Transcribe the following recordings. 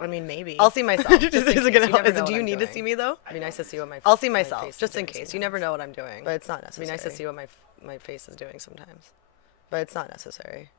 I mean, maybe. I'll see myself. Just in Is it case. gonna You help? never know Do what you I'm need to doing. see me though? It'd be nice to see what I'll see my myself, face is just in doing case. You sometimes. never know what I'm doing. But it's not It'd be necessary. nice to see what my face is doing sometimes. But it's not necessary.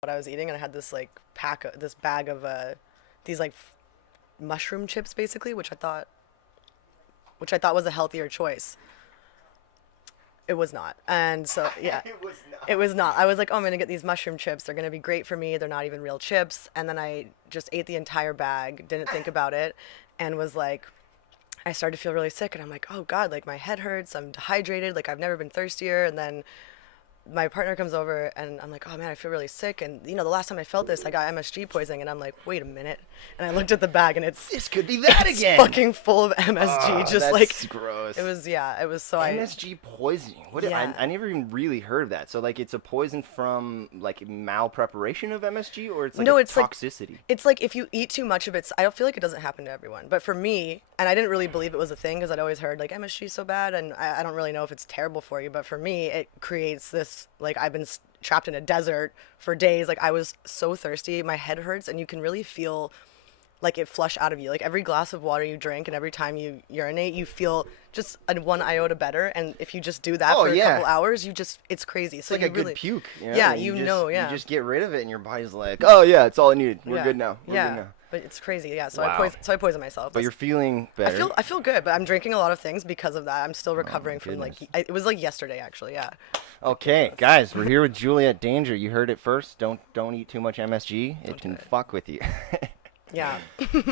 What I was eating, and I had this like this bag of these like mushroom chips basically, which I thought was a healthier choice. It was not. And so, yeah. It was not. It was not. I was like, oh, I'm going to get these mushroom chips. They're going to be great for me. They're not even real chips. And then I just ate the entire bag, didn't think about it, and was like, I started to feel really sick. And I'm like, oh, God, like my head hurts. I'm dehydrated. Like I've never been thirstier. And then my partner comes over and I'm like, oh man, I feel really sick. And the last time I felt this, I got MSG poisoning. And I'm like, wait a minute. And I looked at the bag and This could be that it's again. fucking full of MSG. Oh, just that's like, gross. it was so MSG poisoning. Yeah. I never even really heard of that. So like it's a poison from like malpreparation of MSG, or it's like No, a it's like- toxicity. It's like if you eat too much of it, I don't feel like it doesn't happen to everyone. But for me, and I didn't really believe it was a thing because I'd always heard like MSG is so bad, and I don't really know if it's terrible for you. But for me, it creates this, like I've been trapped in a desert for days. Like I was so thirsty, my head hurts, and you can really feel like it flush out of you. Like every glass of water you drink and every time you urinate, you feel just a 1 iota better. And if you just do that Oh, for a yeah. couple hours, it's crazy. It's So like you a really, good puke. Yeah, and you just get rid of it, and your body's like, oh yeah, it's all I needed. We're Yeah. good now. We're yeah. good now. But it's crazy. Yeah. So Wow. I poisoned myself. But you're feeling better. I feel good, but I'm drinking a lot of things because of that. I'm still recovering from goodness. it was like yesterday actually. Yeah. Okay, guys, we're here with Julliette Danger. You heard it first. Don't eat too much MSG. It Don't can do it. fuck with you. Yeah.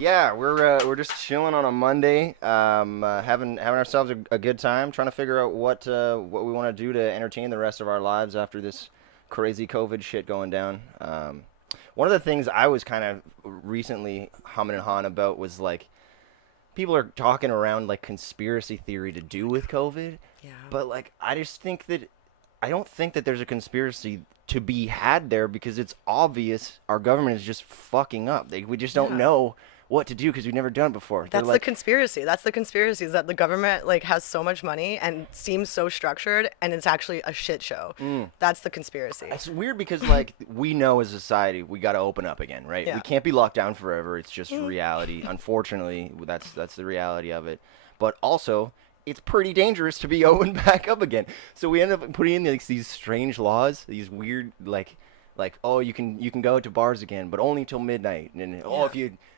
Yeah, we're just chilling on a Monday, having ourselves a good time, trying to figure out what we want to do to entertain the rest of our lives after this crazy COVID shit going down. One of the things I was kind of recently humming and hawing about was like people are talking around like conspiracy theory to do with COVID, Yeah. but like I don't think that there's a conspiracy to be had there because it's obvious our government is just fucking up. We just don't Yeah. know what to do because we've never done it before. They're That's like, the conspiracy. That's the conspiracy is that the government like has so much money and seems so structured and it's actually a shit show. That's the conspiracy. it's weird because like we know as a society we got to open up again, right? Yeah. We can't be locked down forever. It's just reality. Unfortunately, that's the reality of it. But also, it's pretty dangerous to be opened back up again. So we end up putting in like these strange laws, these weird like oh you can go to bars again, but only till midnight. And oh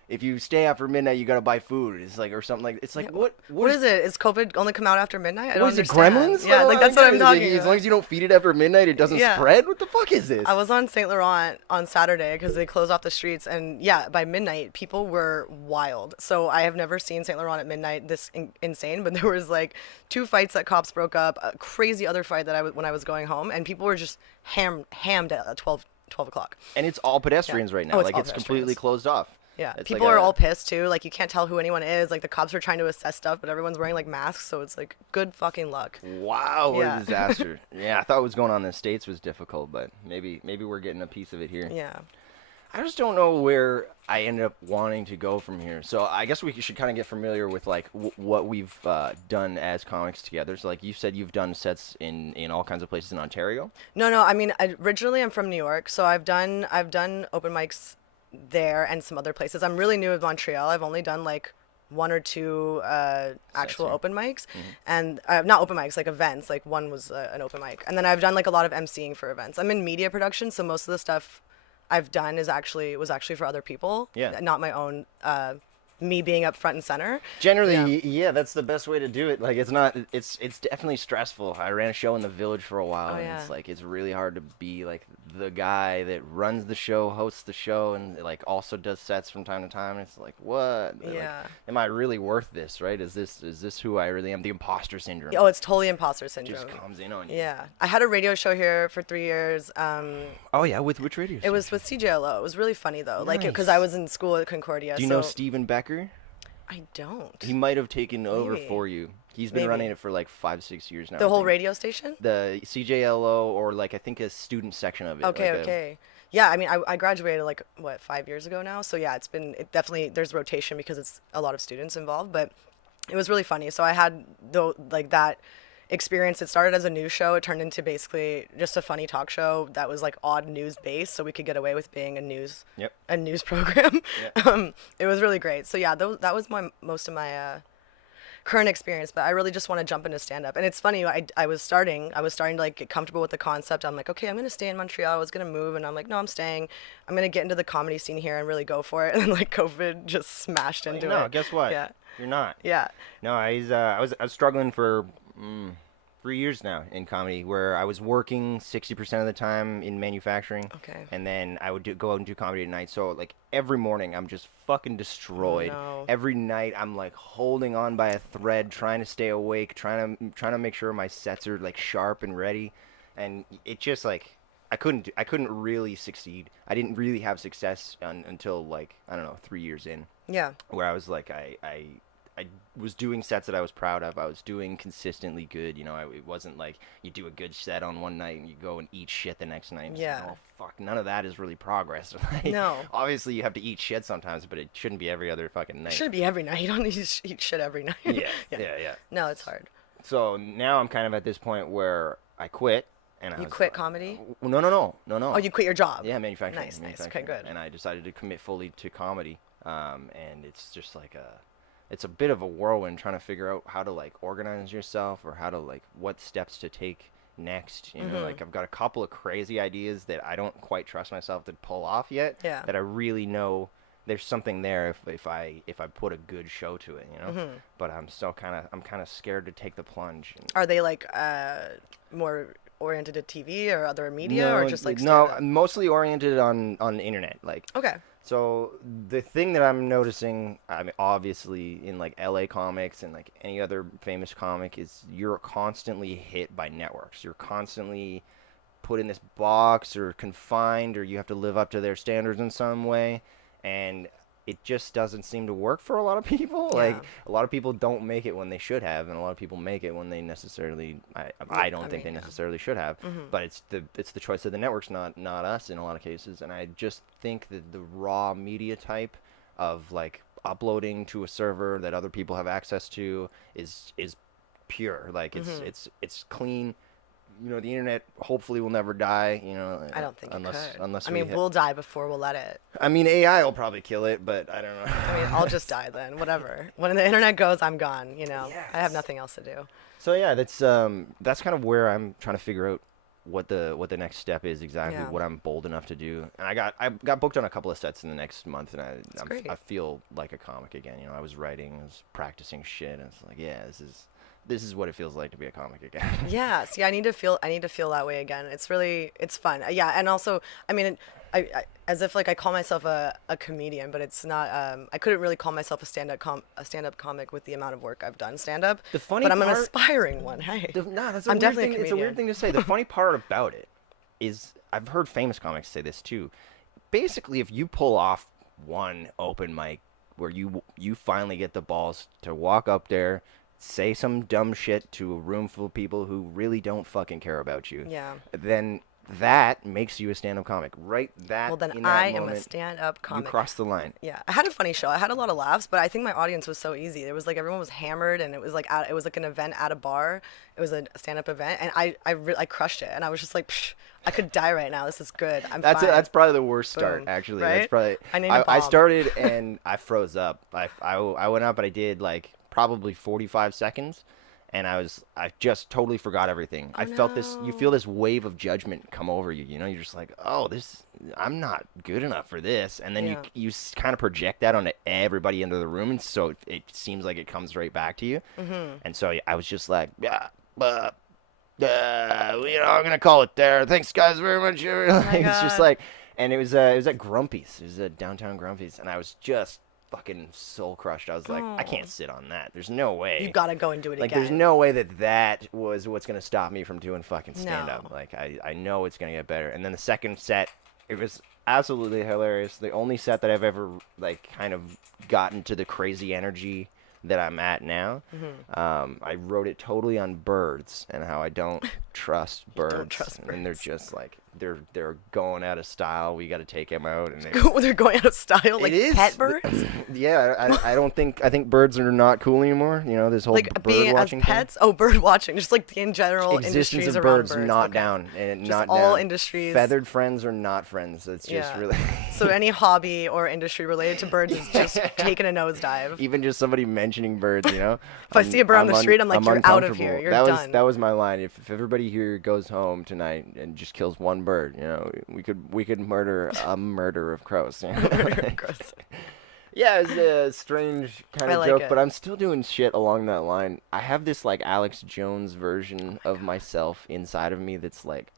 if you stay after midnight, you gotta buy food. It's like or something like it's like what What is it? Is COVID only come out after midnight? I don't What is it, understand. Gremlins? Yeah, like that's what I'm talking As about. long as you don't feed it after midnight, it doesn't Yeah. spread. What the fuck is this? I was on St. Laurent on Saturday because they closed off the streets, and yeah, by midnight people were wild. So I have never seen St. Laurent at midnight this insane. But there was like 2 fights that cops broke up, a crazy other fight that when I was going home, and people were just hammed at 12 o'clock. And it's all pedestrians right now. Oh, it's like all it's completely pedestrians. closed off. Yeah, It's people like are a- all pissed too. Like you can't tell who anyone is. Like the cops are trying to assess stuff, but everyone's wearing like masks, so it's like good fucking luck. Wow, what Yeah. a disaster. Yeah, I thought what was going on in the States was difficult, but maybe we're getting a piece of it here. Yeah. I just don't know where I ended up wanting to go from here. So I guess we should kind of get familiar with like what we've done as comics together. So like you said, you've done sets in all kinds of places in Ontario. No. I mean, originally I'm from New York, so I've done open mics there and some other places. I'm really new with Montreal. I've only done like 1 or 2 actual here. open mics, and not open mics, like events. Like one was an open mic, and then I've done like a lot of emceeing for events. I'm in media production, so most of the stuff I've done was actually for other people. Yeah. Not my own. Me being up front and center. Generally, yeah, that's the best way to do it. Like, it's definitely stressful. I ran a show in the Village for a while, and yeah. it's like, it's really hard to be like the guy that runs the show, hosts the show, and like also does sets from time to time. And it's like, what? Like, Yeah. am I really worth this, right? Is this who I really am? The imposter syndrome. Oh, it's totally imposter syndrome. just comes in on you. Yeah. I had a radio show here for 3 years. Oh, yeah, with which radio It was with CJLO. It was really funny though, like because Nice. I was in school at Concordia. Do you know Steven Becker? I don't. He might have taken over Maybe. for you. He's been Maybe. running it for like 5-6 years now. The I whole think. radio station? The CJLO, or like I think a student section of it. Okay, like okay. Yeah, I mean, I graduated like what 5 years ago now. So yeah, it definitely there's rotation because it's a lot of students involved, but it was really funny. So I had that experience. It started as a news show. It turned into basically just a funny talk show that was like odd news based, so we could get away with being a news program. Yep. It was really great. So yeah, that was most of my current experience, but I really just want to jump into stand up. And it's funny, I was starting to like get comfortable with the concept. I'm like, okay, I'm gonna stay in Montreal. I was gonna move, and I'm like, no, I'm staying. I'm gonna get into the comedy scene here and really go for it. And then like COVID just smashed into it. No, guess what? Yeah. You're not. Yeah. No, I was struggling for 3 years now in comedy, where I was working 60% of the time in manufacturing. Okay. And then I would go out and do comedy at night. So like every morning I'm just fucking destroyed. Oh, no. Every night I'm like holding on by a thread, trying to stay awake, trying to make sure my sets are like sharp and ready. And it just like I couldn't really succeed. I didn't really have success until like, I don't know, 3 years in, Yeah. where I was like I was doing sets that I was proud of. I was doing consistently good. You know, it wasn't like you do a good set on one night and you go and eat shit the next night. And Yeah. Like, oh fuck, none of that is really progress. Like, No. Obviously, you have to eat shit sometimes, but it shouldn't be every other fucking night. It should be every night. You don't need to eat shit every night. Yeah. No, it's hard. So now I'm kind of at this point where I quit. And I You was quit like, comedy? No. Oh, you quit your job? Yeah, manufacturing. Nice. Okay, manufacturing. good. And I decided to commit fully to comedy. And it's just like it's a bit of a whirlwind trying to figure out how to like organize yourself or how to like what steps to take next. You know, like I've got a couple of crazy ideas that I don't quite trust myself to pull off yet. Yeah. That I really know there's something there if I put a good show to it. You know. But I'm still I'm kind of scared to take the plunge. Are they like more oriented to TV or other media, or just like no, stand-up? mostly oriented on the internet. Like, Okay. so the thing that I'm noticing, I mean, obviously in like LA comics and like any other famous comic, is you're constantly hit by networks. You're constantly put in this box or confined, or you have to live up to their standards in some way, and it just doesn't seem to work for a lot of people. Yeah. Like, a lot of people don't make it when they should have, and a lot of people make it when they necessarily, I don't think they necessarily should have. But it's the choice of the networks, not us in a lot of cases. And I just think that the raw media type of like uploading to a server that other people have access to is pure. Like it's clean. You know, the internet hopefully will never die. You know, I don't think it could. Unless I mean, we'll die before we'll let it. I mean, AI will probably kill it, but I don't know. I mean, I'll just die then. Whatever. When the internet goes, I'm gone. You know, I have nothing else to do. So yeah, that's kind of where I'm trying to figure out what the next step is exactly. Yeah. What I'm bold enough to do. And I got booked on a couple of sets in the next month, and I feel like a comic again. You know, I was writing, I was practicing shit, and it's like, yeah, this is what it feels like to be a comic again. Yeah. See, I need to feel that way again. It's fun. Yeah. And also, I mean, I as if like I call myself a comedian, but it's not. I couldn't really call myself a stand-up comic with the amount of work I've done stand-up. The funny but I'm an part- aspiring one. Hey. That's I'm definitely a thing. It's a weird comedian. thing to say. The funny part about it is, I've heard famous comics say this too. Basically, if you pull off one open mic where you finally get the balls to walk up there, say some dumb shit to a room full of people who really don't fucking care about you, Yeah. then that makes you a stand-up comic. Right? Well, then in that I am a moment, stand-up comic. You crossed the line. Yeah, I had a funny show. I had a lot of laughs, but I think my audience was so easy. It was like everyone was hammered, and it was like an event at a bar. It was a stand-up event, and I crushed it. And I was just like, Psh, I could die right now. This is good. That's fine. that's probably the worst start, Boom. actually. Right? That's probably. I I started and I froze up. I went up and I did like probably 45 seconds. And I just totally forgot everything. I felt this. You feel this wave of judgment come over you. You know, you're just like, oh, I'm not good enough for this. And then you kind of project that onto everybody in the room, and so it seems like it comes right back to you. And so I was just like, yeah, I'm gonna call it there. Thanks, guys, very much. It's just like, and it was at Grumpy's. It was at downtown Grumpy's, and I was just fucking soul crushed. I was like, I can't sit on that. There's no way. You gotta go and do it like, again. there's no way that was what's gonna stop me from doing fucking stand up. No. Like, I know it's gonna get better. And then the second set, it was absolutely hilarious. The only set that I've ever like kind of gotten to the crazy energy that I'm at now. I wrote it totally on birds and how I don't trust birds. don't trust And they're just like they're going out of style. We got to take them out. And They're going out of style, like it is pet birds. Yeah, I don't think I think birds are not cool anymore. You know, this whole Like bird being as watching pets. thing. Oh, bird watching, just like in general Existence industries of around birds, not Okay. down, and Just not all down. industries. Feathered friends are not friends. It's just Yeah. really. So any hobby or industry related to birds is just taking a nosedive. Even just somebody mentioning birds, you know. If I see a bird on the street, I'm like, you're out of here. uncomfortable. You're that done. That was my line. If everybody here goes home tonight and just kills one bird, you know, we could murder a murder of crows. You know? Gross. Yeah, it's a strange kind I of like joke, it. but I'm still doing shit along that line. I have this like Alex Jones version of myself inside of me that's like,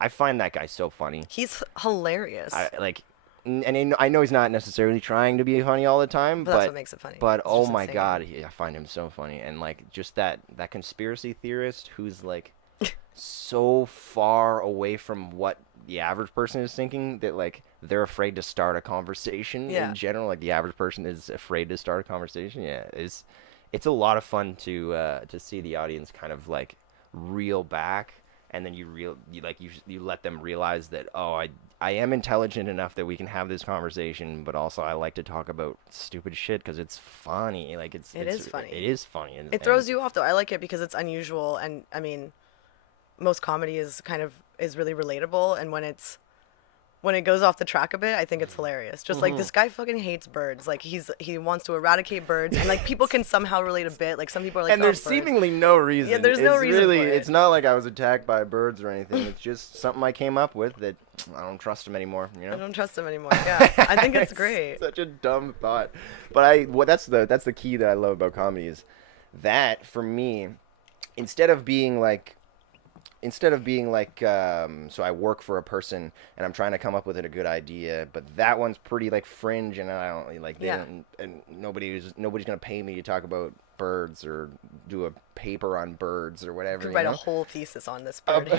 I find that guy so funny. He's hilarious. I like, and I know he's not necessarily trying to be funny all the time, But that's what makes it funny. But It's oh just my insane. god, I find him so funny, and like just that conspiracy theorist who's like so far away from what the average person is thinking that like they're afraid to start a conversation Yeah. in general. Like the average person is afraid to start a conversation. Yeah, it's a lot of fun to see the audience kind of like reel back, and then you let them realize that I am intelligent enough that we can have this conversation, but also I like to talk about stupid shit because it's funny. Like It is funny. It is funny. It throws you off though. I like it because it's unusual, and I mean, most comedy is really relatable, and when it goes off the track a bit, I think it's hilarious. Just like this guy fucking hates birds. Like he wants to eradicate birds, and like people can somehow relate a bit. Like some people are like, And oh, there's birds. seemingly no reason. Yeah, there's no It's reason Really, for it. it's not like I was attacked by birds or anything. It's just something I came up with that I don't trust him anymore. You know. I don't trust him anymore. Yeah, I think it's great. Such a dumb thought, but that's the key that I love about comedy is that for me, instead of being like so I work for a person and I'm trying to come up with a good idea, but that one's pretty like fringe, and I don't like Yeah. and nobody's gonna pay me to talk about birds or do a paper on birds or whatever. Could you write know? a whole thesis on this bird.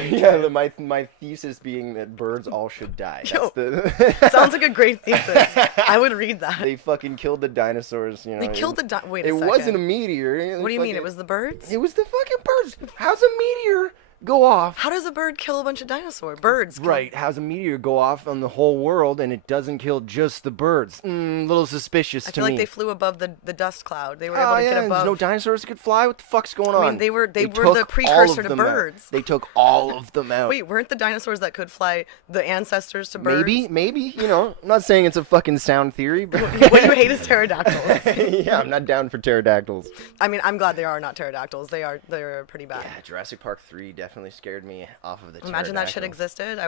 My thesis being that birds all should die. Yo, That's Sounds like a great thesis. I would read that. they fucking killed the dinosaurs. You know, They killed the wait a It second. wasn't a meteor. What do you mean? It was the birds? It was the fucking birds. How's a meteor go off? How does a bird kill a bunch of dinosaurs? Birds. Right, how's a meteor go off on the whole world and it doesn't kill just the birds? Little suspicious I to feel me. like they flew above the dust cloud. They were able Oh to yeah, get there's above. no dinosaurs that could fly. What the fuck's going on? I mean, they were the took all precursor of to them out. birds. They took all of them out. Wait, weren't the dinosaurs that could fly the ancestors to birds? Maybe. You know, I'm not saying it's a fucking sound theory, but What you hate is pterodactyls. yeah, I'm not down for pterodactyls. I mean, I'm glad they are not pterodactyls. They're pretty bad. Yeah, Jurassic Park 3 definitely scared me off of the Imagine that shit pterodactyl. existed. I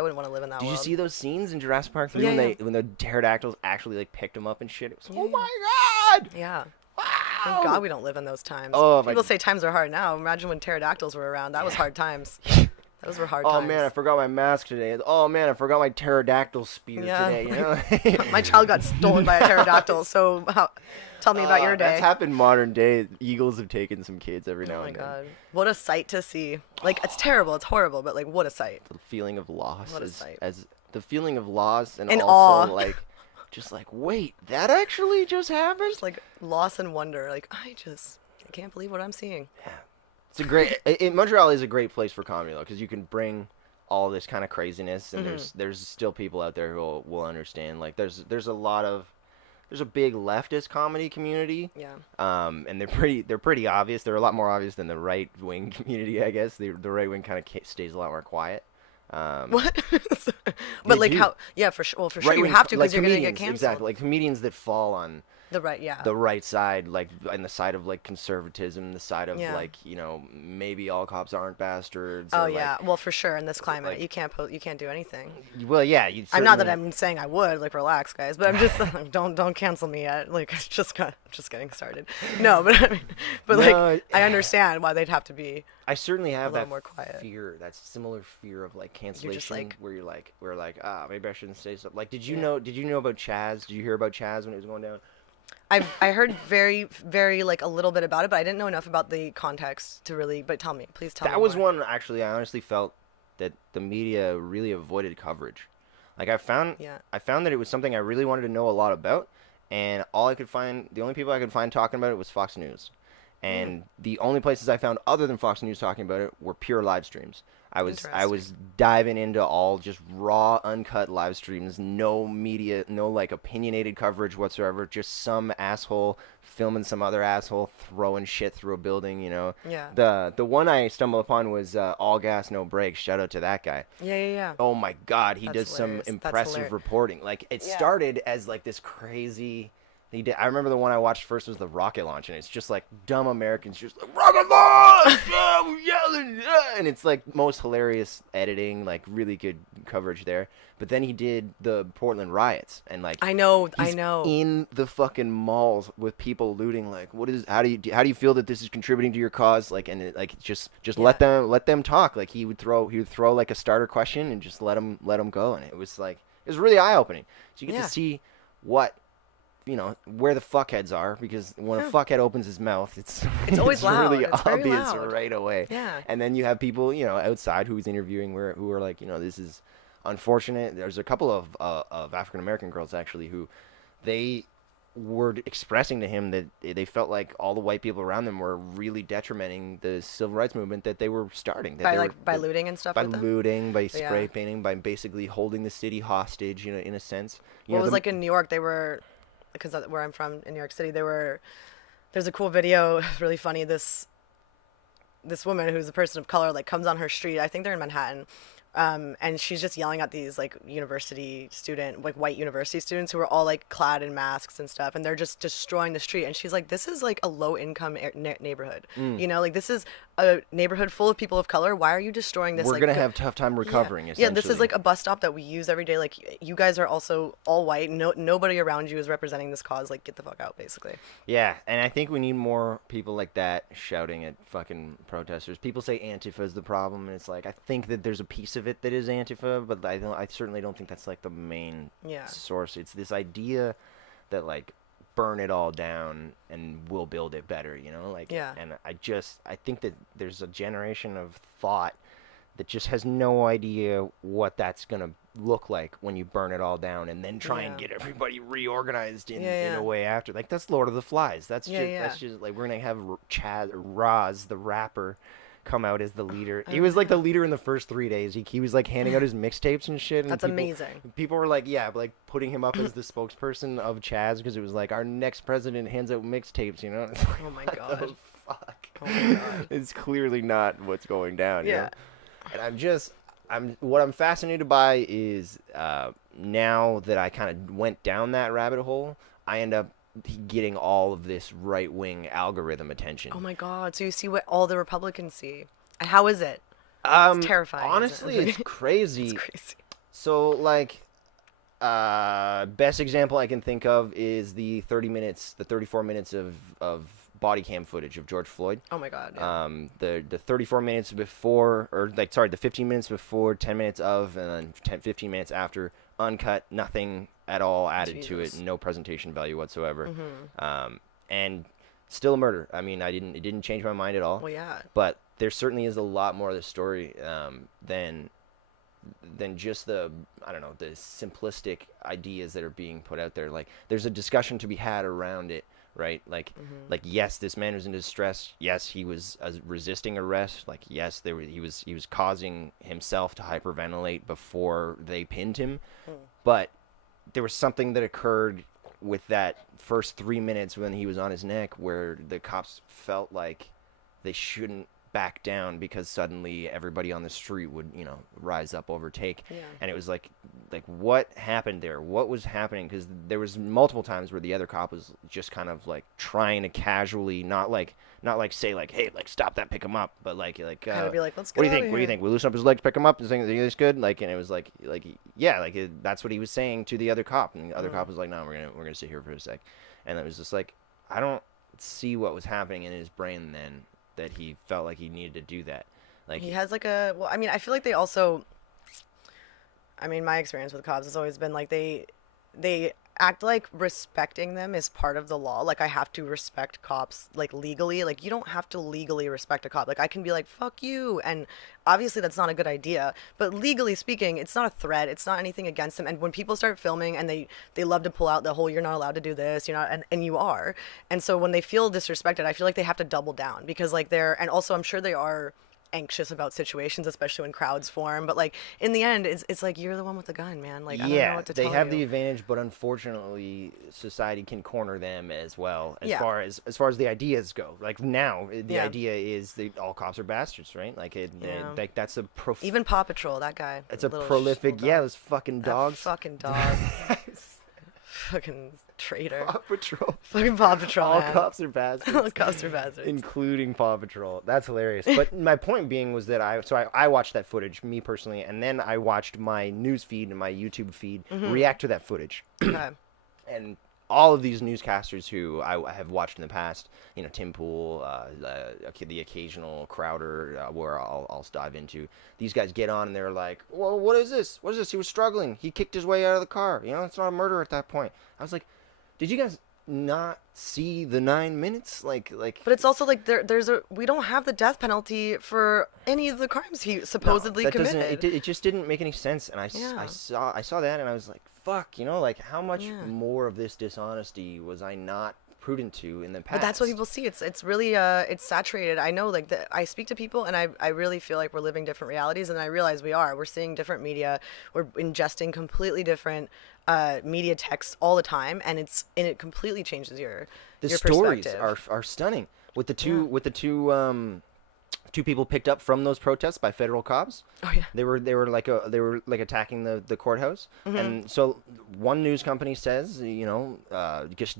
wouldn't want to live in that Did world. you see those scenes in Jurassic Park 3 Yeah, when the pterodactyls actually like picked them up and shit? It was, Yeah, oh yeah. my god! Yeah. Wow! Thank God we don't live in those times. Oh, my- People say times are hard now. Imagine when pterodactyls were around. That was hard times. Those were hard Oh times. man, I forgot my mask today. Oh man, I forgot my pterodactyl spear Yeah. today. You know? My child got stolen by a pterodactyl. So tell me about your day. That's happened modern day. Eagles have taken some kids every now Oh my and then. God. What a sight to see. Like, it's terrible. It's horrible. But, like, what a sight. The feeling of loss What a is sight. as the feeling of loss and And also awe. like just like wait, that actually just happened? Just, like, loss and wonder. Like, I can't believe what I'm seeing. It's a great Montreal is a great place for comedy though, because you can bring all this kind of craziness, and there's still people out there who will understand. Like there's a big leftist comedy community. Yeah. And they're pretty obvious. They're a lot more obvious than the right wing community, I guess. The right wing kind of stays a lot more quiet. What? They But, like, do. how? Yeah, for sure. Well, for sure. You Right-wing have to like because you're going to get comedians, canceled. exactly, like comedians that fall on The right, yeah. the right side, like on the side of like conservatism, the side of Yeah. like, you know, maybe all cops aren't bastards. Oh or, yeah, well for sure in this climate like- you can't do anything. Well, yeah, you. I'm not that certainly- I'm saying I would, like, relax, guys, but I'm just don't cancel me yet. Like, I'm just getting started. No, but I mean, but No, like I understand why they'd have to be. I certainly have little that more quiet. fear, that similar fear of like cancellation, like- where we're like, maybe I shouldn't say something. Like, did you know about Chaz? Did you hear about Chaz when it was going down? I heard very like a little bit about it, but I didn't know enough about the context to really. But tell me, please tell me. That was more. one actually. I honestly felt that the media really avoided coverage. Like I found that it was something I really wanted to know a lot about, and the only people I could find talking about it was Fox News. And the only places I found other than Fox News talking about it were pure live streams. I was diving into all just raw, uncut live streams, no media, no like opinionated coverage whatsoever, just some asshole filming some other asshole throwing shit through a building, you know. Yeah. The one I stumbled upon was All Gas No Brakes. Shout out to that guy. Yeah. Oh my God, he That's does some hilarious. That's impressive hilarious. reporting. Like it Yeah. started as like this crazy He did. I remember the one I watched first was the rocket launch, and it's just like dumb Americans just like rocket launch, yeah, we're yelling, yeah! And it's like most hilarious editing, like really good coverage there. But then he did the Portland riots, and like I know. in the fucking malls with people looting. Like, how do you feel that this is contributing to your cause? Like, and just let them talk. Like he would throw like a starter question and just let them go, and it was really eye opening. So you get to see what. Where the fuckheads are, because when a fuckhead opens his mouth, it's always loud. really it's very obvious loud. right away. Yeah. And then you have people, outside who he's interviewing who are like, this is unfortunate. There's a couple of African American girls actually who they were expressing to him that they felt like all the white people around them were really detrimenting the civil rights movement that they were starting. By looting and stuff. By with them? looting, by spray painting, by basically holding the city hostage, in a sense. Well, it was like in New York, they were. Because where I'm from in New York City, there's a cool video, really funny. This woman who's a person of color comes on her street. I think they're in Manhattan, and she's just yelling at these white university students who are all clad in masks and stuff, and they're just destroying the street. And she's like, "This is a low income neighborhood, this is a neighborhood full of people of color. Why are you destroying this? We're gonna have a tough time recovering. Yeah, this is a bus stop that we use every day. You guys are also all white. Nobody around you is representing this cause. Get the fuck out, basically." Yeah, and I think we need more people like that shouting at fucking protesters. People say Antifa is the problem, and it's I think that there's a piece of it that is Antifa, but I certainly don't think that's the main source. It's this idea that burn it all down and we'll build it better, and I think that there's a generation of thought that just has no idea what that's gonna look like when you burn it all down and then try and get everybody reorganized in a way after. That's Lord of the Flies. That's just we're gonna have Roz the rapper come out as the leader. He was the leader in the first 3 days. He was handing out his mixtapes and shit. And that's amazing. People were putting him up as the spokesperson of Chaz because it was our next president hands out mixtapes. It's oh my god. What the fuck? Oh my god. It's clearly not what's going down. Yeah. And what I'm fascinated by is now that I kind of went down that rabbit hole, I end up getting all of this right-wing algorithm attention. Oh my god. So you see what all the Republicans see. And how is it? It's terrifying. Honestly, it's crazy. It's crazy. So best example I can think of is the 34 minutes of body cam footage of George Floyd. Oh my god. Yeah. The 34 minutes before, or the 15 minutes before, 10 minutes of, and then 15 minutes after, uncut, nothing at all added to it, no presentation value whatsoever. And still a murder. I mean, it didn't change my mind at all. Well, yeah. But there certainly is a lot more of the story than just the simplistic ideas that are being put out there. There's a discussion to be had around it, right? Yes, this man was in distress. Yes, he was resisting arrest. Yes, he was causing himself to hyperventilate before they pinned him. But there was something that occurred with that first 3 minutes when he was on his neck where the cops felt like they shouldn't back down because suddenly everybody on the street would, rise up, overtake. Yeah. And it was what happened there? What was happening? Because there was multiple times where the other cop was just kind of trying to casually, not say hey, stop that, pick him up, but kind of be let's go. What do you think? What do you think? We loosen up his legs, pick him up, and think this good? And it was that's what he was saying to the other cop, and the other cop was no, we're gonna sit here for a sec, and it was just I don't see what was happening in his brain then that he felt like he needed to do that. He has I feel like they also, my experience with cops has always been they act like respecting them is part of the law. I have to respect cops legally. You don't have to legally respect a cop. I can be fuck you, and obviously that's not a good idea, but legally speaking, it's not a threat, it's not anything against them. And when people start filming and they love to pull out the whole you're not allowed to do this, you're not, and you are, and so when they feel disrespected, I feel like they have to double down because and also I'm sure they are anxious about situations, especially when crowds form, but in the end it's you're the one with the gun, man. I don't know what to tell you. They have the advantage, but unfortunately society can corner them as well as far as the ideas go. Now the idea is that all cops are bastards, right? That's a even Paw Patrol, that guy, it's a prolific those fucking dogs. Fucking dog. Fucking Traitor. Paw Patrol. Fucking Paw Patrol, All man. cops are bastards. All cops are bastards. Including Paw Patrol. That's hilarious. But my point being was that I watched that footage, me personally, and then I watched my news feed and my YouTube feed react to that footage. Okay. And all of these newscasters who I have watched in the past, you know, Tim Pool, the occasional Crowder, where I'll dive into, these guys get on and they're like, well, what is this? What is this? He was struggling. He kicked his way out of the car. You know, it's not a murder at that point. I was like, did you guys not see the 9 minutes? Like. But it's also like we don't have the death penalty for any of the crimes he supposedly that committed. It just didn't make any sense. And I Yeah. saw that and I was like, fuck, you know, like how much more of this dishonesty was I not prudent to in the past? But that's what people see. It's really it's saturated. I know, like, I speak to people and I really feel like we're living different realities, and I realize we are. We're seeing different media. We're ingesting completely different media texts all the time, and it completely changes your stories perspective. are stunning with the two people picked up from those protests by federal cops. Oh yeah. They were like attacking the courthouse, and so one news company says, you know,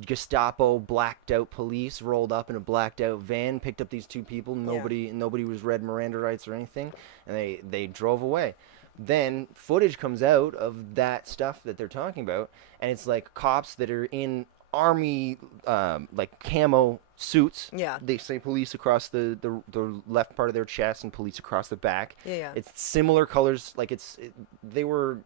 Gestapo blacked out police rolled up in a blacked out van, picked up these two people. Nobody was read Miranda rights or anything, and they drove away. Then footage comes out of that stuff that they're talking about, and it's like cops that are in army like camo suits. Yeah. They say police across the left part of their chest and police across the back. Yeah. It's similar colors. Like they were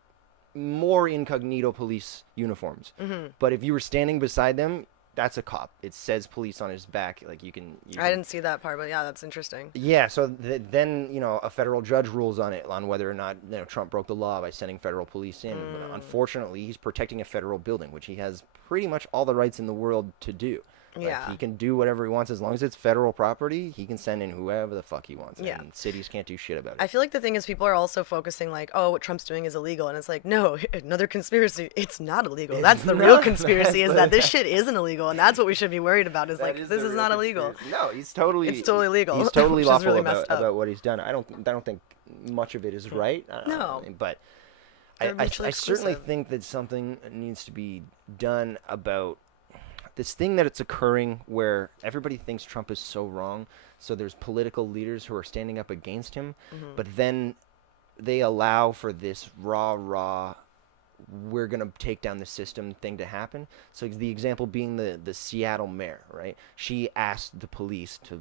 more incognito police uniforms. But if you were standing beside them, that's a cop. It says police on his back. Like you can I didn't see that part, but yeah, that's interesting. Yeah, so then, you know, a federal judge rules on whether or not, you know, Trump broke the law by sending federal police in. But unfortunately, he's protecting a federal building, which he has pretty much all the rights in the world to do. Like, Yeah. he can do whatever he wants as long as it's federal property. He can send in whoever the fuck he wants. Yeah. And cities can't do shit about it. I feel like the thing is people are also focusing like, oh, what Trump's doing is illegal. And it's like, no, another conspiracy. It's not illegal. That's the real conspiracy, is that this shit isn't illegal. And that's what we should be worried about, is like, this is not illegal. No, he's totally... It's totally legal. He's totally which is lawful really messed up. about what he's done. I don't think much of it is right. No. But They're I mutually certainly exclusive. think that something needs to be done about this thing that it's occurring where everybody thinks Trump is so wrong. So there's political leaders who are standing up against him, but then they allow for this raw, we're going to take down the system thing to happen. So the example being the Seattle mayor, right? She asked the police to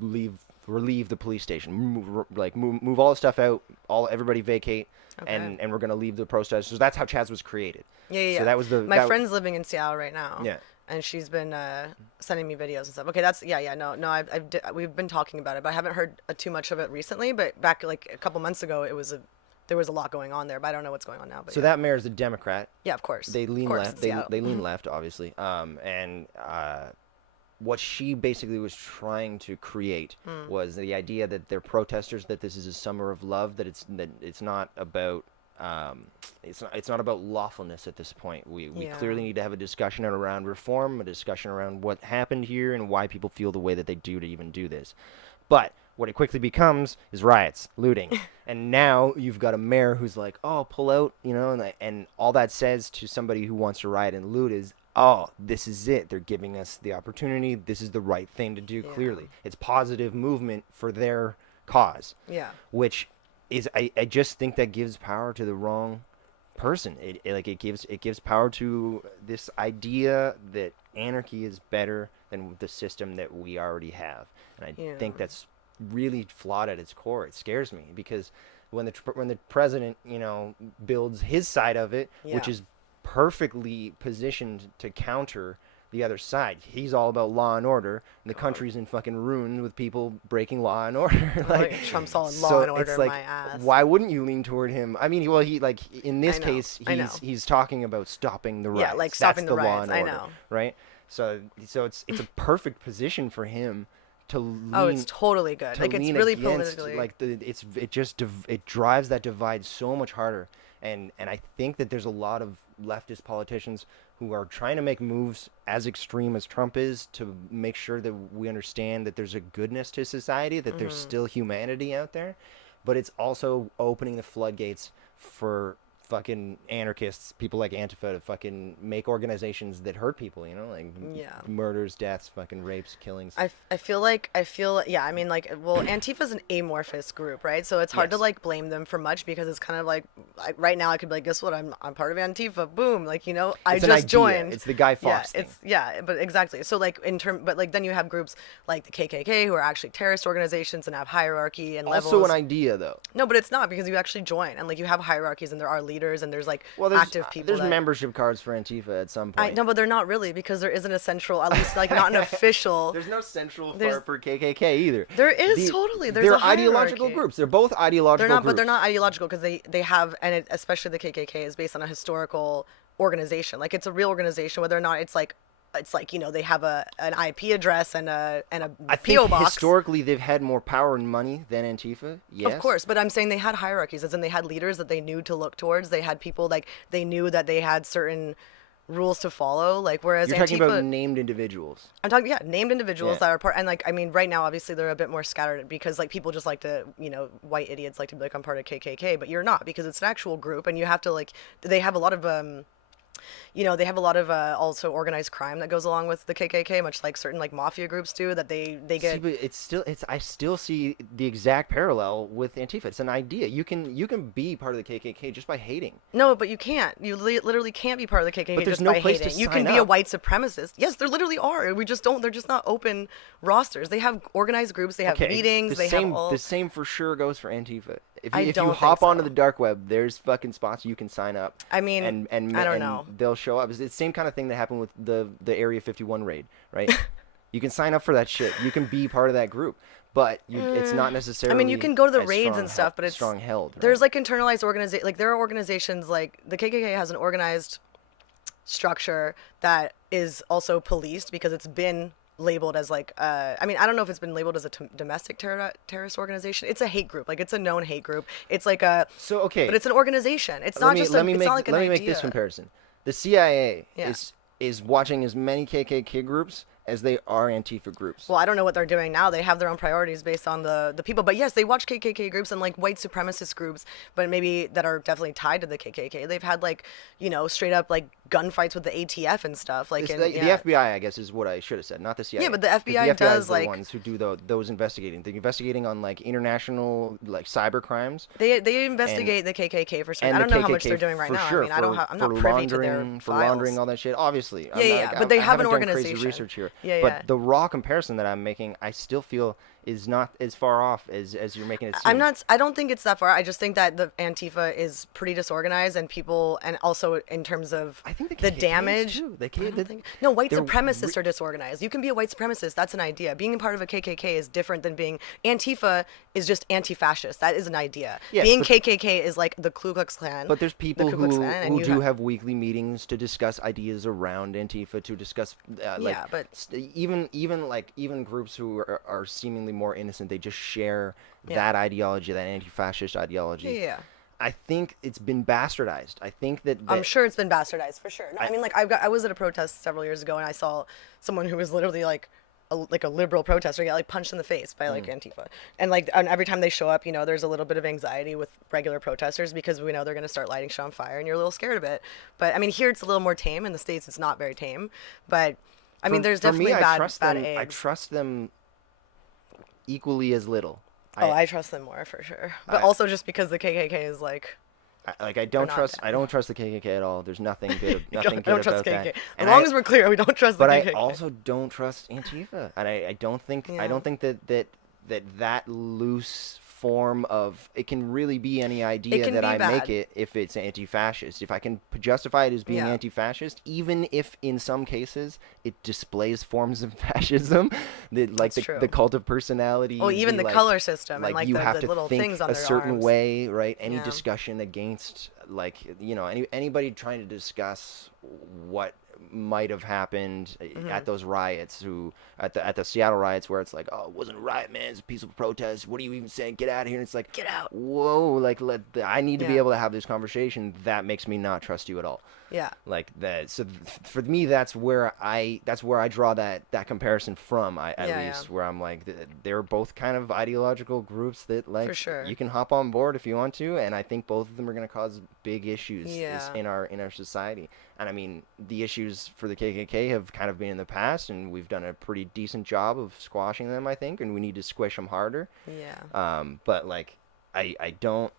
relieve the police station, move all the stuff out, everybody vacate, Okay. and we're going to leave the protesters. That's how Chaz was created. Yeah. So that was My friend's living in Seattle right now. Yeah. And she's been sending me videos and stuff. Okay, no. We've been talking about it, but I haven't heard too much of it recently. But back like a couple months ago, there was a lot going on there. But I don't know what's going on now. But So that mayor is a Democrat. yeah, of course. They lean Of course, left. it's They Seattle. lean left, obviously. And what she basically was trying to create was the idea that they're protesters, that this is a summer of love, that it's not about it's not about lawfulness at this point. We Yeah. clearly need to have a discussion around reform, a discussion around what happened here and why people feel the way that they do to even do this. But what it quickly becomes is riots, looting, and now you've got a mayor who's like, "Oh, pull out," you know, and all that says to somebody who wants to riot and loot is, "Oh, this is it. They're giving us the opportunity. This is the right thing to do." Yeah. Clearly, it's positive movement for their cause. Yeah. Which is, I just think that gives power to the wrong person. It gives power to this idea that anarchy is better than the system that we already have, and I think that's really flawed at its core. It scares me because when the president, you know, builds his side of it, which Yeah. is perfectly positioned to counter the other side. He's all about law and order. And the country's in fucking ruin with people breaking law and order. Like Trump's all in law so and order it's like, my ass. why wouldn't you lean toward him? I mean, well, he like in this I know, case, I know. he's talking about stopping the riots. Yeah, like stopping That's the law riots, and I order, know. right? So it's a perfect position for him to lean. Oh, it's totally good. to Like, it's lean really against, politically. like it drives that divide so much harder, and I think that there's a lot of leftist politicians who are trying to make moves as extreme as Trump is to make sure that we understand that there's a goodness to society, that there's still humanity out there, but it's also opening the floodgates for fucking anarchists, people like Antifa, to fucking make organizations that hurt people, like Yeah. murders, deaths, fucking rapes, killings. I feel yeah, I mean, like, well, Antifa's an amorphous group, right? So it's hard to Yes. like blame them for much because it's kind of like right now I could be like, guess what, I'm part of Antifa, boom, like, I It's an just idea. joined. It's the Guy Fawkes thing. But exactly. So like but like then you have groups like the KKK who are actually terrorist organizations and have hierarchy and levels. Also an idea, though. No, but it's not, because you actually join and like you have hierarchies and there are leaders and there's like Well, there's active people. There's that, membership cards for Antifa at some point. no, but they're not really, because there isn't a central, at least like not an official. There's no central There's- part for KKK either. There is totally. There's they're a ideological hierarchy. groups. They're both ideological They're not, groups. but they're not ideological because they have, and especially the KKK is based on a historical organization. Like it's a real organization, whether or not it's like they have an IP address and a I PO think box. historically they've had more power and money than Antifa. Yes. Of course, but I'm saying they had hierarchies, as in they had leaders that they knew to look towards. They had people like they knew that they had certain rules to follow. Like whereas You're Antifa, talking about named individuals. I'm talking, named individuals Yeah. that are part, and like, I mean, right now, obviously, they're a bit more scattered because like people just like to, white idiots like to be like, I'm part of KKK, but you're not, because it's an actual group, and you have to like, they have a lot of, they have a lot of also organized crime that goes along with the KKK, much like certain like mafia groups do. That they get. See, but I still see the exact parallel with Antifa. It's an idea. You can be part of the KKK just by hating. No, but you can't. You literally can't be part of the KKK But there's just no by place to hating. You sign can be a up. white supremacist. Yes, there literally are. We just don't. They're just not open rosters. They have organized groups. They have meetings. They have all. The same for sure goes for Antifa. If I you don't think hop onto so. the dark web, there's fucking spots you can sign up. I mean, and I don't and know. they'll show up. It's the same kind of thing that happened with the Area 51 raid, right? You can sign up for that shit. You can be part of that group, but it's not necessarily. I mean, you can go to the as raids strong and stuff, but it's strong held. Right? There's like internalized organization. Like there are organizations like the KKK has an organized structure that is also policed because it's been labeled as like I mean, I don't know if it's been labeled as a domestic terrorist organization. It's a hate group. Like it's a known hate group. It's like a So okay, but it's an organization. It's let not me, just let a, me it's make not like an let me idea. make this comparison. The CIA Yeah. is watching as many KKK groups as they are Antifa groups. Well, I don't know what they're doing now. They have their own priorities based on the people. But yes, they watch KKK groups and like white supremacist groups, but maybe that are definitely tied to the KKK. They've had like, straight up like gunfights with the ATF and stuff. Like The yeah. FBI, I guess, is what I should have said, not the CIA. Yeah, but the 'Cause FBI the FBI does, is the like- ones who do those investigating. They're investigating on like international like cyber crimes. They investigate the KKK for certain. I And don't the know how much KKK they're doing right for now. Sure, I mean, I don't. I'm not for privy to their laundering, for files. laundering all that shit. Obviously, Yeah, but they I have an haven't done organization. crazy research here. Yeah, but yeah. the raw comparison that I'm making, I still feel is not as far off as you're making it seem. I don't think it's that far. I just think that the Antifa is pretty disorganized, and people, and also in terms of I think the the KKK is damage. too. The I K- don't the- think- no, white they're supremacists are disorganized. You can be a white supremacist. That's an idea. Being part of a KKK is different than being Antifa is just anti-fascist. That is an idea. Yes, being but- KKK is like the Ku Klux Klan. But there's people the Ku Klux who, Klan, and who you do have weekly meetings to discuss ideas around Antifa, to discuss like Yeah, but- even groups who are seemingly more innocent, they just share that ideology, that anti-fascist ideology. Yeah. I think it's been bastardized. I think that I'm sure it's been bastardized for sure. No, I mean, like I was at a protest several years ago, and I saw someone who was literally like a liberal protester get like punched in the face by like Antifa, and like and every time they show up, there's a little bit of anxiety with regular protesters because we know they're gonna start lighting shit on fire, and you're a little scared of it. But I mean, here it's a little more tame. In the States, it's not very tame. But I mean, there's for me, definitely I bad I eggs. trust them equally as little. I trust them more for sure. But also just because the KKK is like. I don't not trust. bad. I don't trust the KKK at all. There's nothing good. I Nothing don't good trust about KKK. that. As And long I- as we're clear, we don't trust But the I KKK. also don't trust Antifa, and I don't think Yeah. I don't think that loose form of it can really be any idea can that be I bad. make it if it's anti-fascist. If I can justify it as being Yeah. anti-fascist, even if in some cases it displays forms of fascism, like That's true. the cult of personality. Well, even the like, color system and like you the have to little think things on a their certain arms. way, right? Any Yeah. discussion against anybody trying to discuss might have happened at those riots, at the Seattle riots, where it's like, oh, it wasn't a riot, man, it's a peaceful protest. What are you even saying? Get out of here. And it's like, Get out. Whoa, like I need to be able to have this conversation. That makes me not trust you at all. Yeah. Like that. So for me, that's where I draw that comparison from. At least where I'm like, they're both kind of ideological groups that like For sure. you can hop on board if you want to, and I think both of them are going to cause big issues Yeah. in our society. And I mean, the issues for the KKK have kind of been in the past, and we've done a pretty decent job of squashing them, I think, and we need to squish them harder. Yeah. But like, I don't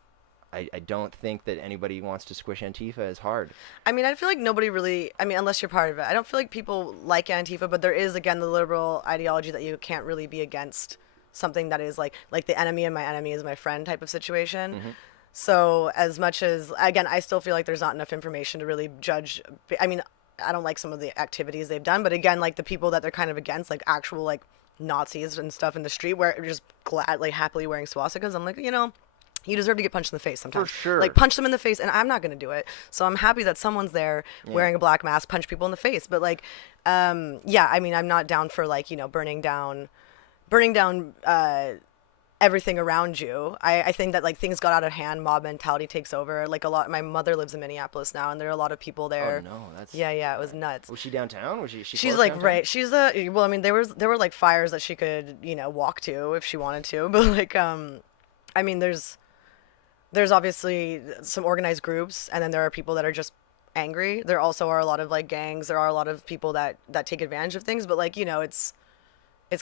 think that anybody wants to squish Antifa as hard. I mean, I feel like nobody really, I mean, unless you're part of it, I don't feel like people like Antifa, but there is, again, the liberal ideology that you can't really be against something that is like the enemy of my enemy is my friend type of situation. So as much as, again, I still feel like there's not enough information to really judge. I mean, I don't like some of the activities they've done, but again, like the people that they're kind of against, like actual like Nazis and stuff in the street where they're just gladly, happily wearing swastikas, I'm like, you know, you deserve to get punched in the face sometimes. For sure. Like, punch them in the face, and I'm not going to do it. So I'm happy that someone's there wearing a black mask, punch people in the face. But, like, yeah, I mean, I'm not down for, like, you know, burning down everything around you. I think that, like, things got out of hand, mob mentality takes over. Like, my mother lives in Minneapolis now, and there are a lot of people there. Oh, no, that's... Yeah, it was nuts. Was she downtown? Was she She's close like downtown? right. She's well, I mean, there were like fires that she could, you know, walk to if she wanted to, but like I mean, there's obviously some organized groups, and then there are people that are just angry. There also are a lot of like gangs. There are a lot of people that take advantage of things, but like, you know, it's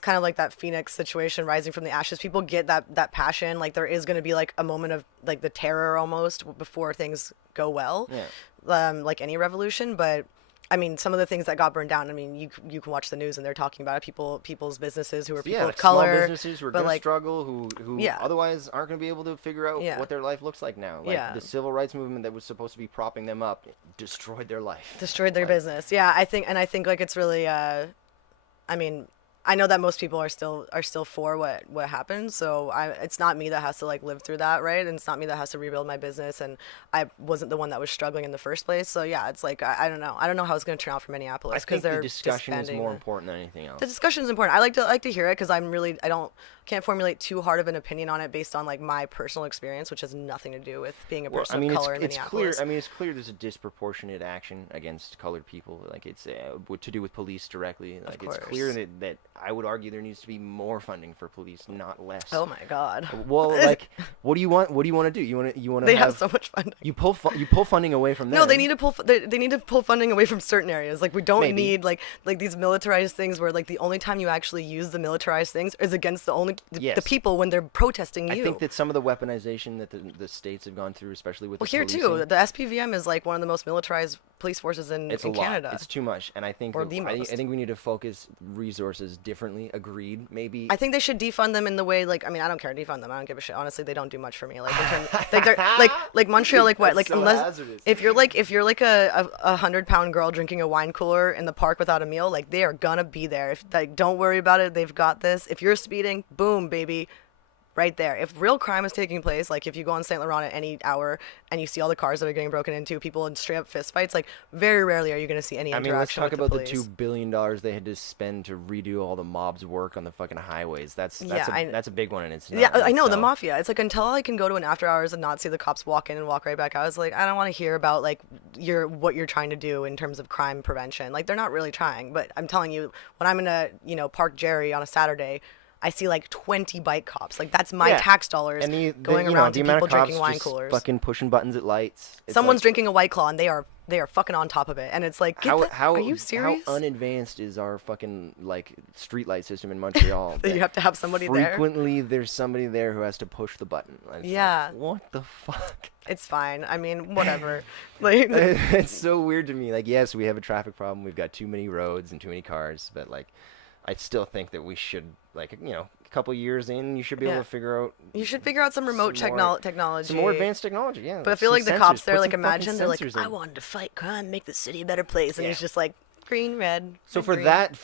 kind of like that Phoenix situation, rising from the ashes. People get that passion. Like there is going to be like a moment of like the terror almost before things go well. Yeah. Like any revolution, but I mean, some of the things that got burned down, I mean, you can watch the news and they're talking about it. People's businesses who are people of color. Small businesses who are going to struggle, who Yeah. otherwise aren't going to be able to figure out what their life looks like now. Like the civil rights movement that was supposed to be propping them up destroyed their life. Destroyed their business. Yeah, I think like it's really, I mean, I know that most people are still for what happened, so it's not me that has to like live through that, right? And it's not me that has to rebuild my business, and I wasn't the one that was struggling in the first place. So yeah, it's like I don't know how it's going to turn out for Minneapolis, because the discussion is more important than anything else. The discussion is important. I like to hear it, because can't formulate too hard of an opinion on it based on like my personal experience, which has nothing to do with being a person of color in Minneapolis. It's clear there's a disproportionate action against colored people. Like it's to do with police directly. Like it's clear that I would argue there needs to be more funding for police, not less. Oh my God. Well, like, what do you want? What do you want to do? You want to? They have so much funding. You pull funding away from them. No, they need to pull. They need to pull funding away from certain areas. Like we don't need like these militarized things where like the only time you actually use the militarized things is against the people when they're protesting you. I think that some of the weaponization that the states have gone through, especially with here too, the SPVM is like one of the most militarized police forces in Canada. It's too much, and I think I think we need to focus resources differently. Agreed, maybe. I think they should defund them in the way like, I mean, I don't care to defund them. I don't give a shit. Honestly, they don't do much for me. Like in terms, like they're like Montreal, like what, like so unless hazardous. if you're like a 100-pound girl drinking a wine cooler in the park without a meal, like they are gonna be there. If like, don't worry about it. They've got this. If you're speeding, boom, baby. Right there. If real crime is taking place, like if you go on St. Laurent at any hour and you see all the cars that are getting broken into, people in straight up fist fights, like very rarely are you going to see any interaction. I mean, let's talk with about the $2 billion they had to spend to redo all the mob's work on the fucking highways. That's a big one, and it's not I know, the mafia. It's like until I can go to an after hours and not see the cops walk in and walk right back out, I was like, I don't want to hear about like what you're trying to do in terms of crime prevention. Like they're not really trying, but I'm telling you, when I'm in a Park Jerry on a Saturday, I see like 20 bike cops. Like that's my tax dollars going around to people drinking wine coolers. Fucking pushing buttons at lights. Someone's drinking a White Claw and they are fucking on top of it. And it's like, are you serious? How unadvanced is our fucking like street light system in Montreal? That you have to have somebody there. Frequently, there's somebody there who has to push the button. It's like, what the fuck? It's fine. I mean, whatever. Like, it's so weird to me. Like, yes, we have a traffic problem. We've got too many roads and too many cars, but like, I still think that we should, like, a couple years in, you should be able to figure out. You should figure out some remote technology. Some more advanced technology, yeah. But I feel like the cops there, like, imagine they're like, I wanted to fight crime, make the city a better place. And he's just like, green, red. So red, for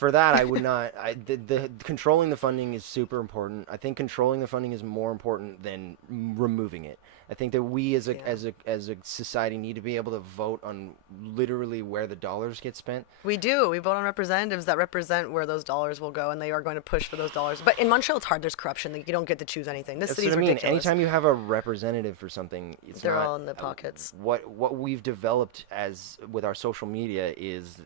green. that, I would not. The controlling the funding is super important. I think controlling the funding is more important than removing it. I think that we as a society need to be able to vote on literally where the dollars get spent. We do. We vote on representatives that represent where those dollars will go, and they are going to push for those dollars. But in Montreal, it's hard. There's corruption. Like, you don't get to choose anything. This That's city's what I mean. ridiculous. Anytime you have a representative for something, They're all in the pockets. What we've developed as with our social media is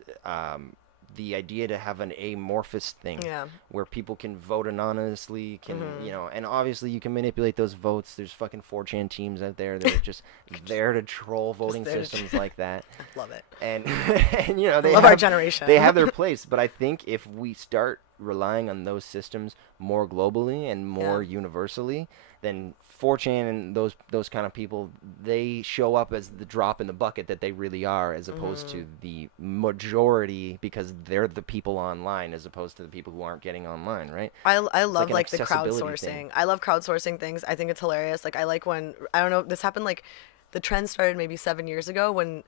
the idea to have an amorphous thing where people can vote anonymously, and obviously you can manipulate those votes. There's fucking 4chan teams out there that are just there to troll voting systems like that. I love it. And they love our generation. They have their place, but I think if we start relying on those systems more globally and more universally, then 4chan and those kind of people, they show up as the drop in the bucket that they really are, as opposed to the majority, because they're the people online as opposed to the people who aren't getting online, right? I love like the crowdsourcing thing. I love crowdsourcing things. I think it's hilarious. Like, I like when, I don't know, this happened, like, the trend started maybe 7 years ago when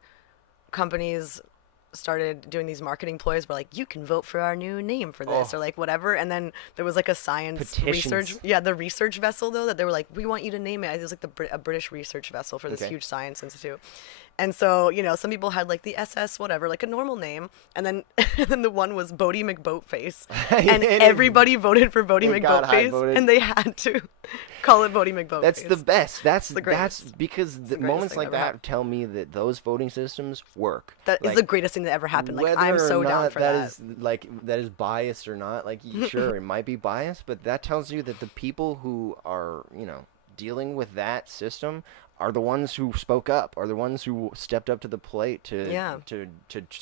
companies started doing these marketing ploys where, like, you can vote for our new name for this or like whatever, and then there was like a science research the research vessel though that they were like, we want you to name it. It was like a British research vessel for this huge science institute. And so, some people had like the SS whatever, like a normal name, and then the one was Bodie McBoatface, and everybody voted for Bodie McBoatface, and they had to call it Bodie McBoatface. That's the best. That's because the moments like that tell me that those voting systems work. That is the greatest thing that ever happened. Like, I'm so down for that. That is biased or not. Like, sure, it might be biased, but that tells you that the people who are, dealing with that system are the ones who spoke up, are the ones who stepped up to the plate to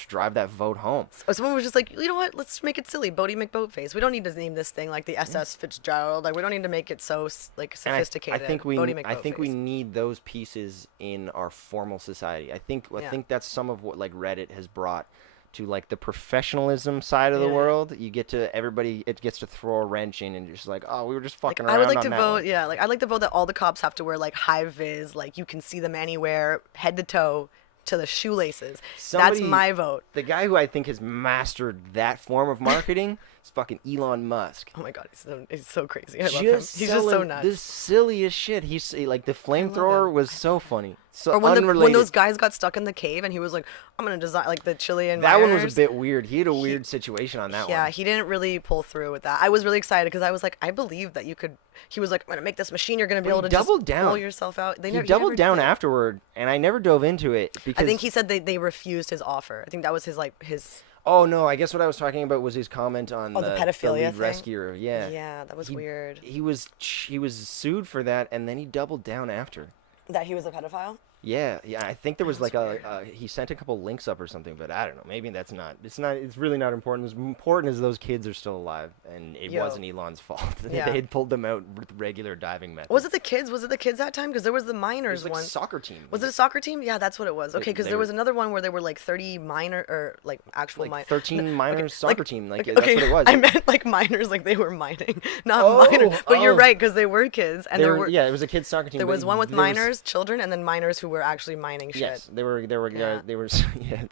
drive that vote home. So someone was just like, you know what? Let's make it silly, Bodie McBoatface. We don't need to name this thing like the SS Fitzgerald. Like, we don't need to make it so like sophisticated. I think we need those pieces in our formal society. I think that's some of what like Reddit has brought to like the professionalism side of the world. You get to it gets to throw a wrench in and just like, oh, we were just fucking around. I would like on to that vote, one. like, I'd like to vote that all the cops have to wear like high vis, like you can see them anywhere, head to toe to the shoelaces. That's my vote. The guy who I think has mastered that form of marketing is fucking Elon Musk. Oh my god, he's so crazy. I love him. He's just so nuts. The silliest shit. He's like, the flamethrower was so funny. So or when unrelated. When those guys got stuck in the cave and he was like, I'm gonna design like the Chilean that miners. one was a bit weird. He had a weird situation on that one. Yeah, he didn't really pull through with that. I was really excited because I was like, I believe that you could. He was like, I'm gonna make this machine. You're gonna be able to just pull yourself out. He doubled down afterward, and I never dove into it because I think he said they refused his offer. I think that was his. Oh no! I guess what I was talking about was his comment on the pedophilia lead rescuer. Yeah. Yeah, that was weird. He was sued for that, and then he doubled down after. That he was a pedophile? Yeah. I think there was like he sent a couple links up or something, but I don't know. Maybe that's not. It's really not important. As important as those kids are still alive, and it wasn't Elon's fault. Yeah. They had pulled them out with regular diving methods. Was it the kids? Was it the kids that time? Because there was the miners one. one. Soccer team. Was it a soccer team? Yeah, that's what it was. Okay, because there was another one where there were like 30 minor or like actual miners. 13 miners soccer team. That's what it was. I meant like miners, like they were mining, not miners. But you're right, because they were kids, and there were it was a kids soccer team. There was one with miners, children, and then miners who were actually mining shit. Yes, they were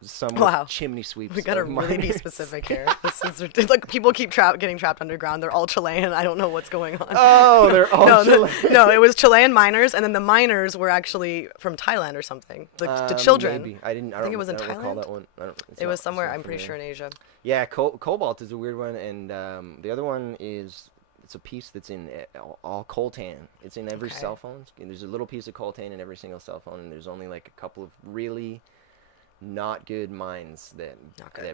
some wow. with chimney sweeps. We gotta really be specific here. This is ridiculous. Like, people keep getting trapped underground. They're all Chilean. I don't know what's going on. Oh, they're all Chilean. No, it was Chilean miners, and then the miners were actually from Thailand or something. The children. Maybe. I think it was in Thailand. Recall that one. It was somewhere. I'm pretty sure in Asia. Yeah, cobalt is a weird one, and the other one is. It's a piece that's in all coltan. It's in every cell phone. There's a little piece of coltan in every single cell phone, and there's only like a couple of really not good mines that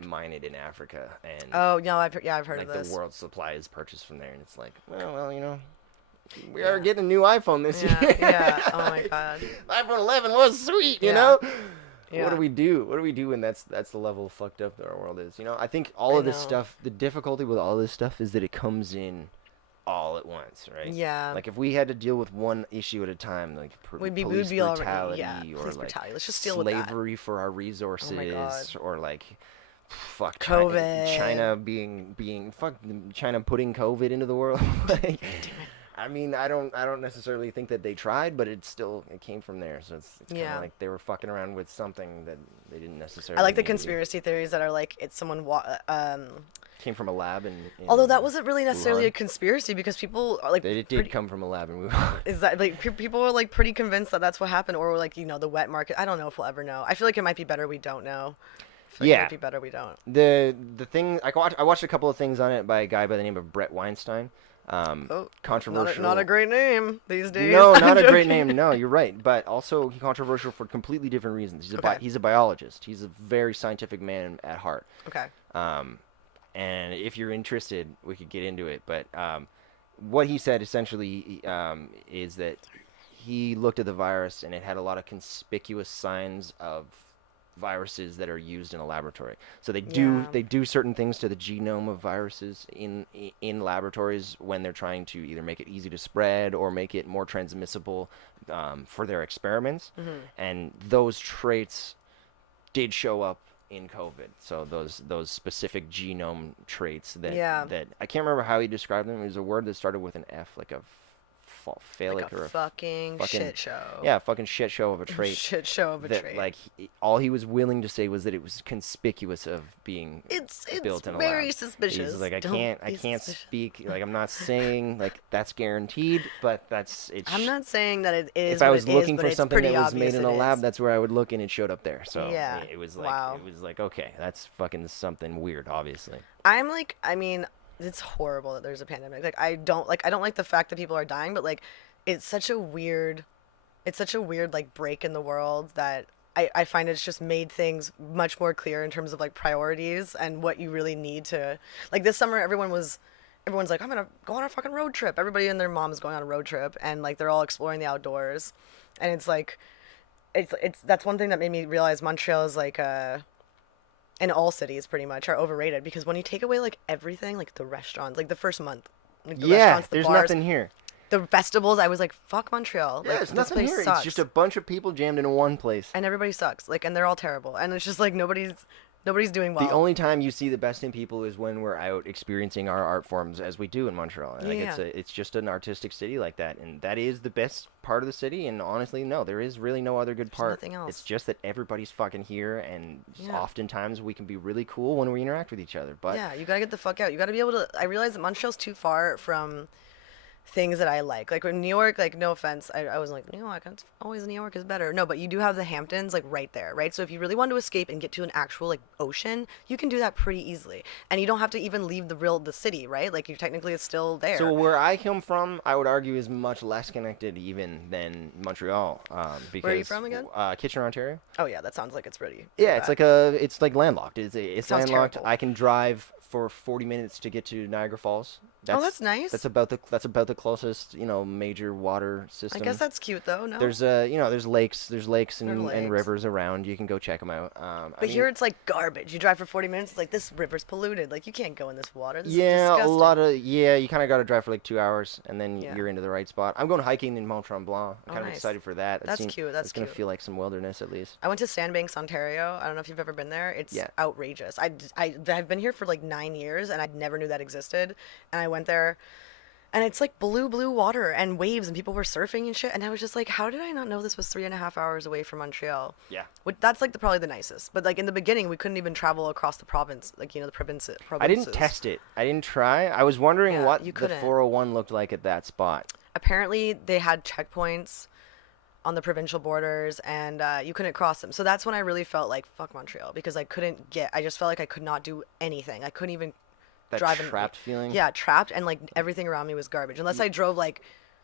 mine it in Africa. And oh no, I've heard of this. Like the world's supply is purchased from there, and it's like, well, we are getting a new iPhone this year. Yeah. Oh my god. iPhone 11 was sweet, you know. Yeah. What do we do? What do we do when that's the level of fucked up that our world is? I think all of this stuff. The difficulty with all this stuff is that it comes in all at once, right? Yeah. Like if we had to deal with one issue at a time, like police brutality, or police like brutality. Let's just deal with that. Slavery for our resources, oh my God. or like fuck COVID. China China putting COVID into the world. Like, I mean, I don't necessarily think that they tried, but it came from there. So it's kind of like they were fucking around with something that they didn't necessarily. I like the need to do. conspiracy theories that are like it's someone. Came from a lab in Although that wasn't really necessarily Wuhan. a conspiracy because people are like. It did come from a lab in Wuhan. Is that like people are like pretty convinced that that's what happened, or like the wet market? I don't know if we'll ever know. I feel like it might be better we don't know. It might be better we don't. The thing I watched a couple of things on it by a guy by the name of Brett Weinstein. Controversial. Not a great name these days. No, I'm not a great joking. name. No, you're right. But also controversial for completely different reasons. He's a biologist. He's a very scientific man at heart. Okay. And if you're interested, we could get into it. But what he said essentially is that he looked at the virus and it had a lot of conspicuous signs of viruses that are used in a laboratory. So they do certain things to the genome of viruses in laboratories when they're trying to either make it easy to spread or make it more transmissible for their experiments. Mm-hmm. And those traits did show up in COVID. So those specific genome traits that I can't remember how he described them. It was a word that started with an F, like a phallic or a fucking shit show. Yeah, fucking shit show of a trait. Shit show of a trait. Like all he was willing to say was that it was conspicuous of being built in a lab. It's very suspicious. He's like, I can't speak. Like, I'm not saying like that's guaranteed, but I'm not saying that it is. If I was looking for something that was obvious made in a lab, that's where I would look, and it showed up there. So yeah, it was like okay, that's fucking something weird, obviously. It's horrible that there's a pandemic. Like I don't like the fact that people are dying, but like it's such a weird like break in the world that I find it's just made things much more clear in terms of like priorities and what you really need to like this summer everyone's like, I'm gonna go on a fucking road trip. Everybody and their mom is going on a road trip and like they're all exploring the outdoors. And it's like it's that's one thing that made me realize Montreal is like and all cities pretty much are overrated because when you take away like everything, like the restaurants, like the first month, like the restaurants, the there's bars, nothing here. the festivals, I was like, fuck Montreal. Yeah, like, there's this nothing place here. sucks. It's just a bunch of people jammed in one place. And everybody sucks. Like, and they're all terrible. And it's just like nobody's doing well. The only time you see the best in people is when we're out experiencing our art forms as we do in Montreal. Like it's just an artistic city like that, and that is the best part of the city. And honestly, no, there is really no other good part. Nothing else. It's just that everybody's fucking here, and oftentimes we can be really cool when we interact with each other. But yeah, you gotta get the fuck out. You gotta be able to. I realize that Montreal's too far from things that I like. Like in New York, like no offense, I was like, New York, it's always New York is better. No, but you do have the Hamptons like right there, right? So if you really want to escape and get to an actual like ocean, you can do that pretty easily. And you don't have to even leave the city, right? Like you technically it's still there. So where I come from, I would argue is much less connected even than Montreal. Because, where are you from again? Kitchener, Ontario. Oh yeah, that sounds like it's pretty. Yeah, bad. it's like landlocked. It's landlocked. Terrible. I can drive for 40 minutes to get to Niagara Falls. That's nice. That's about the closest, major water system. I guess that's cute though. No. There's there's lakes and rivers around. You can go check them out. But here it's like garbage. You drive for 40 minutes. It's like this river's polluted. Like you can't go in this water. This is disgusting. You kind of got to drive for like 2 hours and then you're into the right spot. I'm going hiking in Mont Tremblant. I'm kind of excited for that. That's cute. That's It's gonna feel like some wilderness at least. I went to Sandbanks, Ontario. I don't know if you've ever been there. It's outrageous. I've been here for like 9 years and I never knew that existed. And I went there. And it's like blue water and waves and people were surfing and shit. And I was just like, how did I not know this was 3.5 hours away from Montreal? Yeah. That's like probably the nicest. But like in the beginning, we couldn't even travel across the province, like, the provinces. I didn't test it. I didn't try. I was wondering what the couldn't. 401 looked like at that spot. Apparently they had checkpoints on the provincial borders and you couldn't cross them. So that's when I really felt like, fuck Montreal, because I just felt like I could not do anything. I couldn't even That driving trapped feeling. Yeah, trapped, and like everything around me was garbage unless I drove like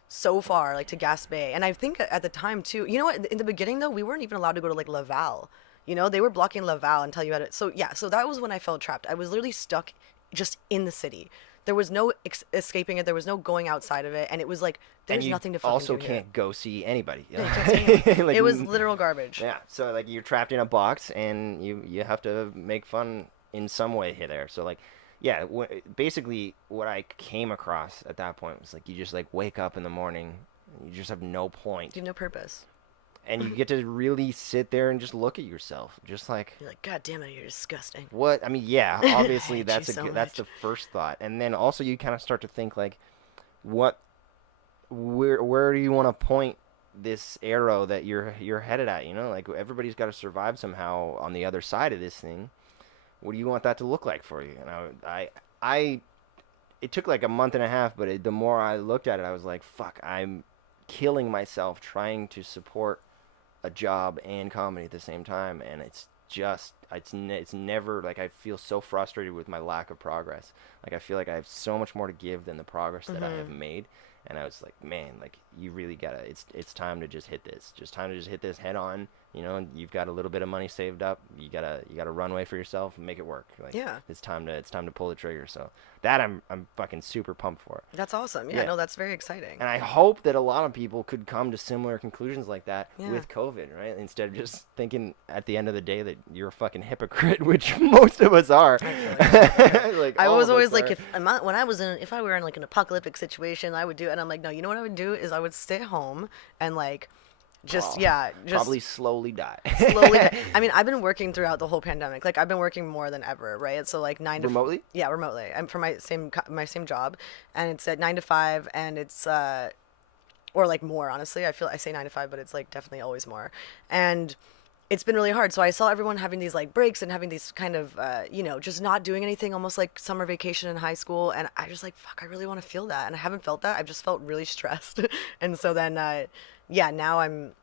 so far, like to Gaspé. And I think at the time too, you know what, in the beginning though, we weren't even allowed to go to like Laval. They were blocking Laval until you had it. So yeah, so that was when I felt trapped. I was literally stuck just in the city. There was no escaping it. There was no going outside of it, and it was like there's nothing to fucking also do can't go see anybody. Yeah, you can't see anyone. Like, it was literal garbage. Yeah, so like you're trapped in a box, and you have to make fun in some way here there. So like. Yeah, basically what I came across at that point was like you just like wake up in the morning, and you just have no point. You have no purpose. And you get to really sit there and just look at yourself, just like you're like, God damn it, you're disgusting. What? I mean, yeah, obviously that's that's the first thought, and then also you kind of start to think like, what where do you want to point this arrow that you're headed at? You know, like everybody's got to survive somehow on the other side of this thing. What do you want that to look like for you? And I it took like a month and a half, but the more I looked at it, I was like, fuck, I'm killing myself trying to support a job and comedy at the same time, and it's never like I feel so frustrated with my lack of progress. Like I feel like I have so much more to give than the progress that I have made. And I was like, man, like you really gotta. It's time to just hit this. Just time to just hit this head on. You know, you've got a little bit of money saved up. You gotta runway for yourself and make it work. Like, Yeah. It's time to pull the trigger. So that I'm fucking super pumped for. That's awesome. Yeah, no, that's very exciting. And I hope that a lot of people could come to similar conclusions like that Yeah. with COVID, right? Instead of just thinking at the end of the day that you're a fucking hypocrite, which most of us are. Like, I all was of always us like, are. if I were in like an apocalyptic situation, I would do it. And I'm like, no, you know what I would do is I would stay home and like just probably slowly die. slowly. I mean, I've been working throughout the whole pandemic. Like I've been working more than ever, right? So like remotely. Yeah, remotely. I'm for my same job, and it's at 9 to 5, and it's or like more. Honestly, I say 9 to 5, but it's like definitely always more, and it's been really hard. So I saw everyone having these like breaks and having these kind of, just not doing anything, almost like summer vacation in high school. And I just like, fuck, I really want to feel that. And I haven't felt that. I've just felt really stressed. And so then, now I'm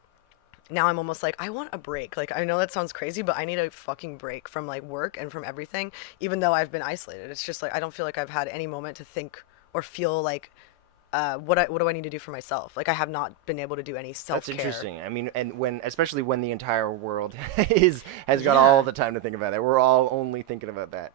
almost like, I want a break. Like, I know that sounds crazy, but I need a fucking break from like work and from everything, even though I've been isolated. It's just like, I don't feel like I've had any moment to think or feel like, what do I need to do for myself? Like I have not been able to do any self-care. That's interesting. I mean, and especially when the entire world has got all the time to think about that. We're all only thinking about that.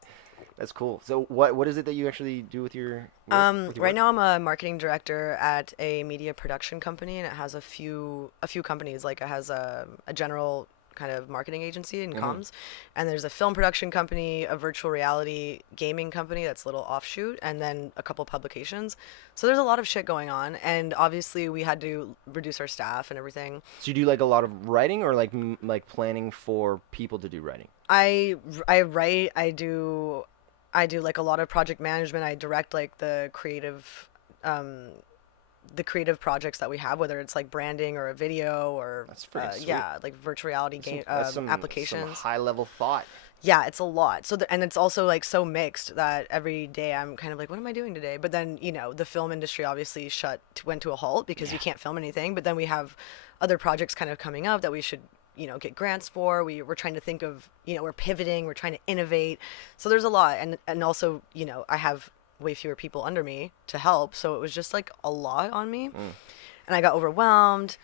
That's cool. So what is it that you actually do with your work? Right now I'm a marketing director at a media production company, and it has a few companies. Like it has a general kind of marketing agency in comms, and there's a film production company, a virtual reality gaming company that's a little offshoot, and then a couple publications. So there's a lot of shit going on, and obviously we had to reduce our staff and everything. So you do like a lot of writing, or like planning for people to do writing? I write. I do like a lot of project management. I direct like the creative projects that we have, whether it's like branding or a video or like virtual reality game applications. Some high level thought. Yeah, it's a lot. So and it's also like so mixed that every day I'm kind of like, what am I doing today? But then the film industry obviously went to a halt because you can't film anything. But then we have other projects kind of coming up that we should get grants for. We're trying to think of we're pivoting. We're trying to innovate. So there's a lot, and also I have way fewer people under me to help, so it was just like a lot on me, and I got overwhelmed.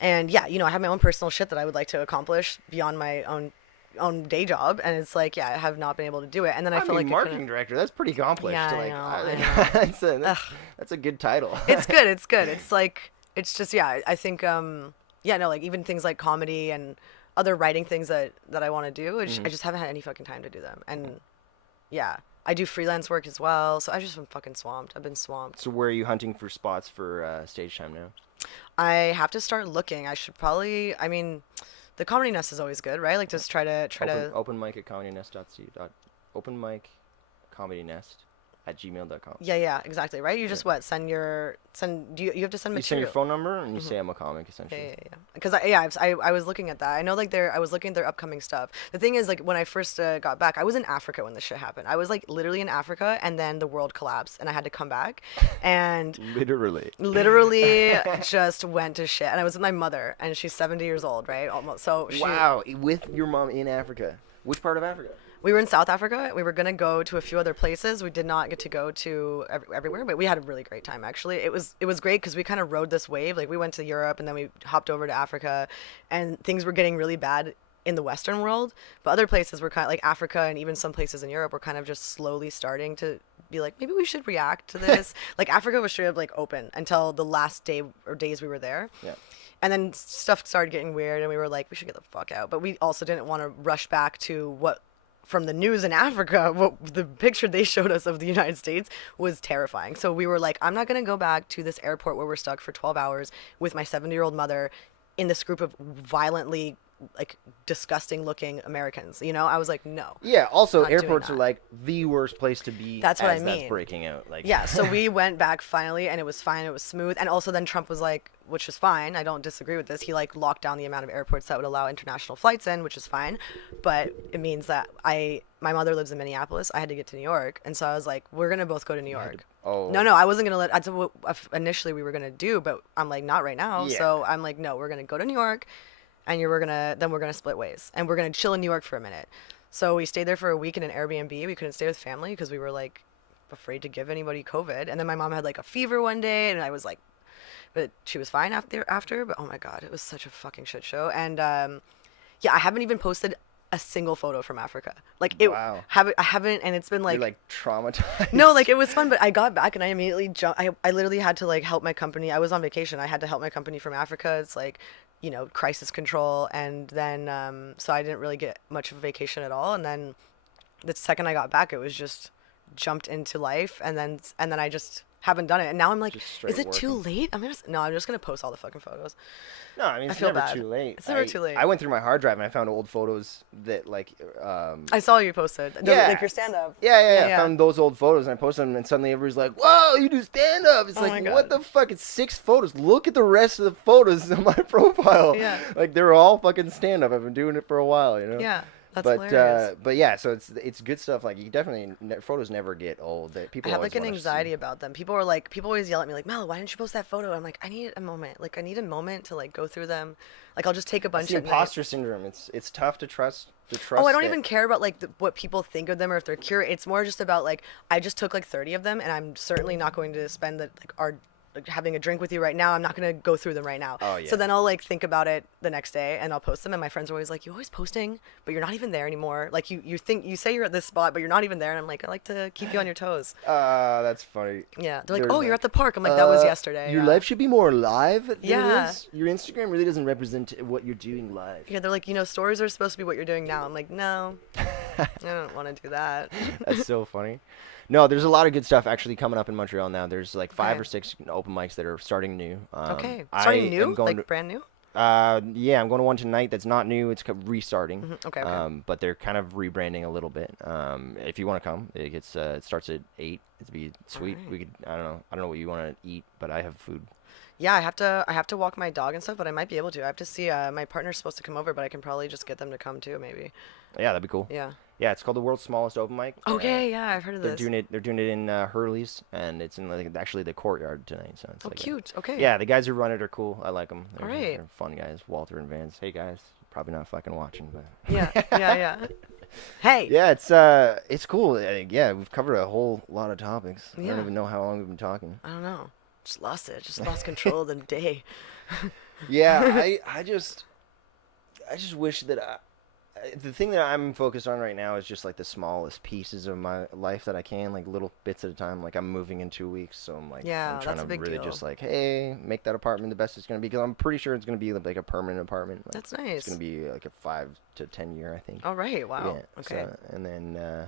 And I have my own personal shit that I would like to accomplish beyond my own day job, and it's like I have not been able to do it. And then I feel like marketing director, that's pretty accomplished. Yeah, I know. That's a good title. It's good. It's like it's just I think like even things like comedy and other writing things that I want to do, I just haven't had any fucking time to do them. And I do freelance work as well, so I've just been fucking swamped. I've been swamped. So where are you hunting for spots for stage time now? I have to start looking. I should probably. I mean, the Comedy Nest is always good, right? Like just try to open mic at comedynest.c. Open mic comedy nest at gmail.com. Yeah, exactly, right? You just send you have to send material. You send your phone number and you say I'm a comic, essentially. Yeah. Because I was looking at that. I know like I was looking at their upcoming stuff. The thing is, like when I first got back, I was in Africa when this shit happened. I was like literally in Africa, and then the world collapsed, and I had to come back, and literally just went to shit. And I was with my mother, and she's 70 years old, right? Almost. So wow, with your mom in Africa. Which part of Africa? We were in South Africa. We were going to go to a few other places. We did not get to go to everywhere, but we had a really great time, actually. It was great because we kind of rode this wave. Like, we went to Europe, and then we hopped over to Africa, and things were getting really bad in the Western world. But other places were kind of like Africa, and even some places in Europe were kind of just slowly starting to be like, maybe we should react to this. Like, Africa was straight up, like, open until the last day or days we were there. Yeah. And then stuff started getting weird, and we were like, we should get the fuck out. But we also didn't want to rush back to what from the news in Africa, the picture they showed us of the United States was terrifying. So we were like, I'm not going to go back to this airport where we're stuck for 12 hours with my 70-year-old mother in this group of violently like disgusting looking Americans. You know, I was like, no. Yeah. Also, Not doing airports are that. like the worst place to be. That's what I as That's mean. breaking out. Like. Yeah, so we went back finally, and it was fine. It was smooth. And also then Trump was like, which is fine. I don't disagree with this. He like locked down the amount of airports that would allow international flights in, which is fine. But it means that my mother lives in Minneapolis. I had to get to New York, and so I was like, we're gonna both go to New York. Oh. No, I wasn't gonna let. That's what initially we were gonna do, but I'm like, not right now. Yeah. So I'm like, no, we're gonna go to New York, and we're gonna split ways, and we're gonna chill in New York for a minute. So we stayed there for a week in an Airbnb. We couldn't stay with family because we were like afraid to give anybody COVID. And then my mom had like a fever one day, and I was like, but she was fine after. But oh my god, it was such a fucking shit show. And yeah, I haven't even posted a single photo from Africa. Like it, Wow. I haven't, and it's been like. You're like traumatized. No, like it was fun, but I got back and I immediately jumped. I literally had to like help my company. I was on vacation. I had to help my company from Africa. It's like, you know, crisis control. And then, so I didn't really get much of a vacation at all. And then the second I got back, it was just jumped into life. And then I just haven't done it. And now I'm like, Just straight is it too working. late? I'm just gonna post all the fucking photos. No, I mean, it's feel never bad. too late. It's never too late. I went through my hard drive and I found old photos that like. I saw you posted. Yeah. Like your stand up. Yeah. I found those old photos and I posted them, and suddenly everybody's like, "Whoa, you do stand up!" It's Oh my like, God. what the fuck? It's 6 photos. Look at the rest of the photos on my profile. Yeah. Like they're all fucking stand up. I've been doing it for a while, you know. Yeah. That's But hilarious. but yeah, so it's good stuff. Like you definitely photos never get old. That people I have always like an wanna anxiety see. about them. People always yell at me like, Mel, why didn't you post that photo? I'm like, I need a moment. Like I need a moment to like go through them. Like I'll just take a It's bunch the at night. imposter syndrome. It's tough to trust. Oh, I don't that- even care about like what people think of them or if they're cute. It's more just about like I just took like 30 of them, and I'm certainly not going to spend having a drink with you right now. I'm not going to go through them right now. Oh, yeah. So then I'll like think about it the next day and I'll post them. And my friends are always like, "You're always posting, but you're not even there anymore. Like you say you're at this spot, but you're not even there." And I'm like, I like to keep you on your toes. That's funny. Yeah. They're like, They're "Oh, you're like, at the park." I'm like, "That was yesterday." Your yeah. life should be more live than Yeah. it is. Your Instagram really doesn't represent what you're doing live. Yeah, they're like, stories are supposed to be what you're doing now. I'm like, no, I don't want to do that. That's so funny. No, there's a lot of good stuff actually coming up in Montreal now. There's like 5 Okay. or 6 open mics that are starting new. Okay. I Starting am new? going Like brand new? yeah, I'm going to one tonight that's not new. It's restarting. Okay, okay. But they're kind of rebranding a little bit. If you want to come, it starts at 8. It'd be sweet. Alright. We could. I don't know what you want to eat, but I have food. Yeah, I have to walk my dog and stuff, but I might be able to. I have to see. My partner's supposed to come over, but I can probably just get them to come too, maybe. Yeah, that'd be cool. Yeah. Yeah, it's called the world's smallest open mic. Okay. Yeah, I've heard of They're this. doing it. They're doing it in Hurley's, and it's in like actually the courtyard tonight. So it's Oh, like cute. Okay. Yeah, the guys who run it are cool. I like them. Alright. They're fun guys. Walter and Vance. Hey guys, probably not fucking watching, but Yeah. Yeah. Hey. yeah, it's cool. Yeah, we've covered a whole lot of topics. I Yeah. don't even know how long we've been talking. I don't know. Just lost it. Just lost control of the day. Yeah, I just wish that the thing that I'm focused on right now is just like the smallest pieces of my life that I can, like little bits at a time. Like I'm moving in 2 weeks, so I'm like, Yeah, I'm trying that's to a big really deal. just like, hey, make that apartment the best it's gonna be, because I'm pretty sure it's gonna be like a permanent apartment. Like, That's It's nice. gonna be like a 5 to 10 year, I think. All right. Wow. Yeah. Okay. So, and then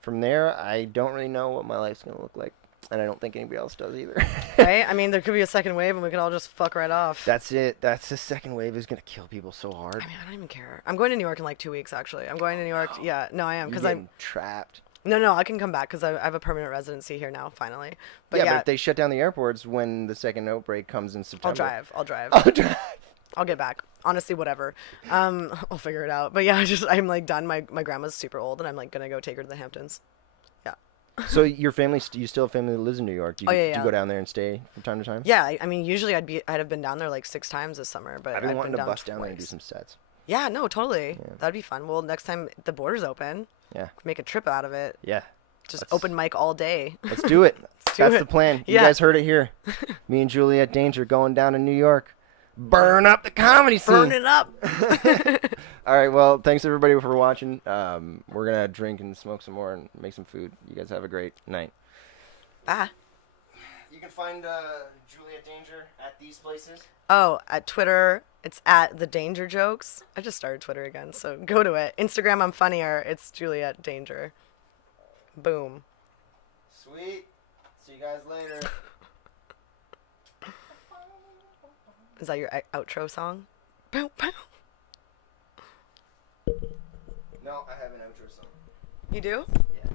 from there, I don't really know what my life's gonna look like, and I don't think anybody else does either. Right? I mean, there could be a second wave, and we could all just fuck right off. That's it. That's the second wave is gonna kill people so hard. I mean, I don't even care. I'm going to New York in like 2 weeks, actually. I'm going to New York. Yeah. No, I am, You're because I'm. getting trapped. No, I can come back because I have a permanent residency here now, finally. But Yeah, yeah, but if they shut down the airports when the second outbreak comes in September. I'll drive. I'll drive. I'll get back. Honestly, whatever. I'll figure it out. But yeah, I'm like done. My grandma's super old, and I'm like gonna go take her to the Hamptons. Yeah. So your family, you still have family that lives in New York? Do you, Oh, yeah, do you yeah. go down there and stay from time to time? Yeah. I mean, usually I'd have been down there like 6 times this summer, but I've been I'd wanting been to down bust down there and do twice. some sets. Yeah. No, totally. Yeah. That'd be fun. Well, next time the border's open, Yeah. make a trip out of it. Yeah. Just Let's- open mic all day. Let's do it. do That's it. the plan. You Yeah. guys heard it here. Me and Julliette Danger going down to New York. Burn up the comedy scene. Burn it up. All right. Well, thanks everybody for watching. We're gonna drink and smoke some more and make some food. You guys have a great night. Ah. You can find Julliette Danger at these places. Oh, at Twitter, it's at the Danger Jokes. I just started Twitter again, so go to it. Instagram, I'm funnier. It's Julliette Danger. Boom. Sweet. See you guys later. Is that your outro song? Bow, bow. No, I have an outro song. You do? Yeah.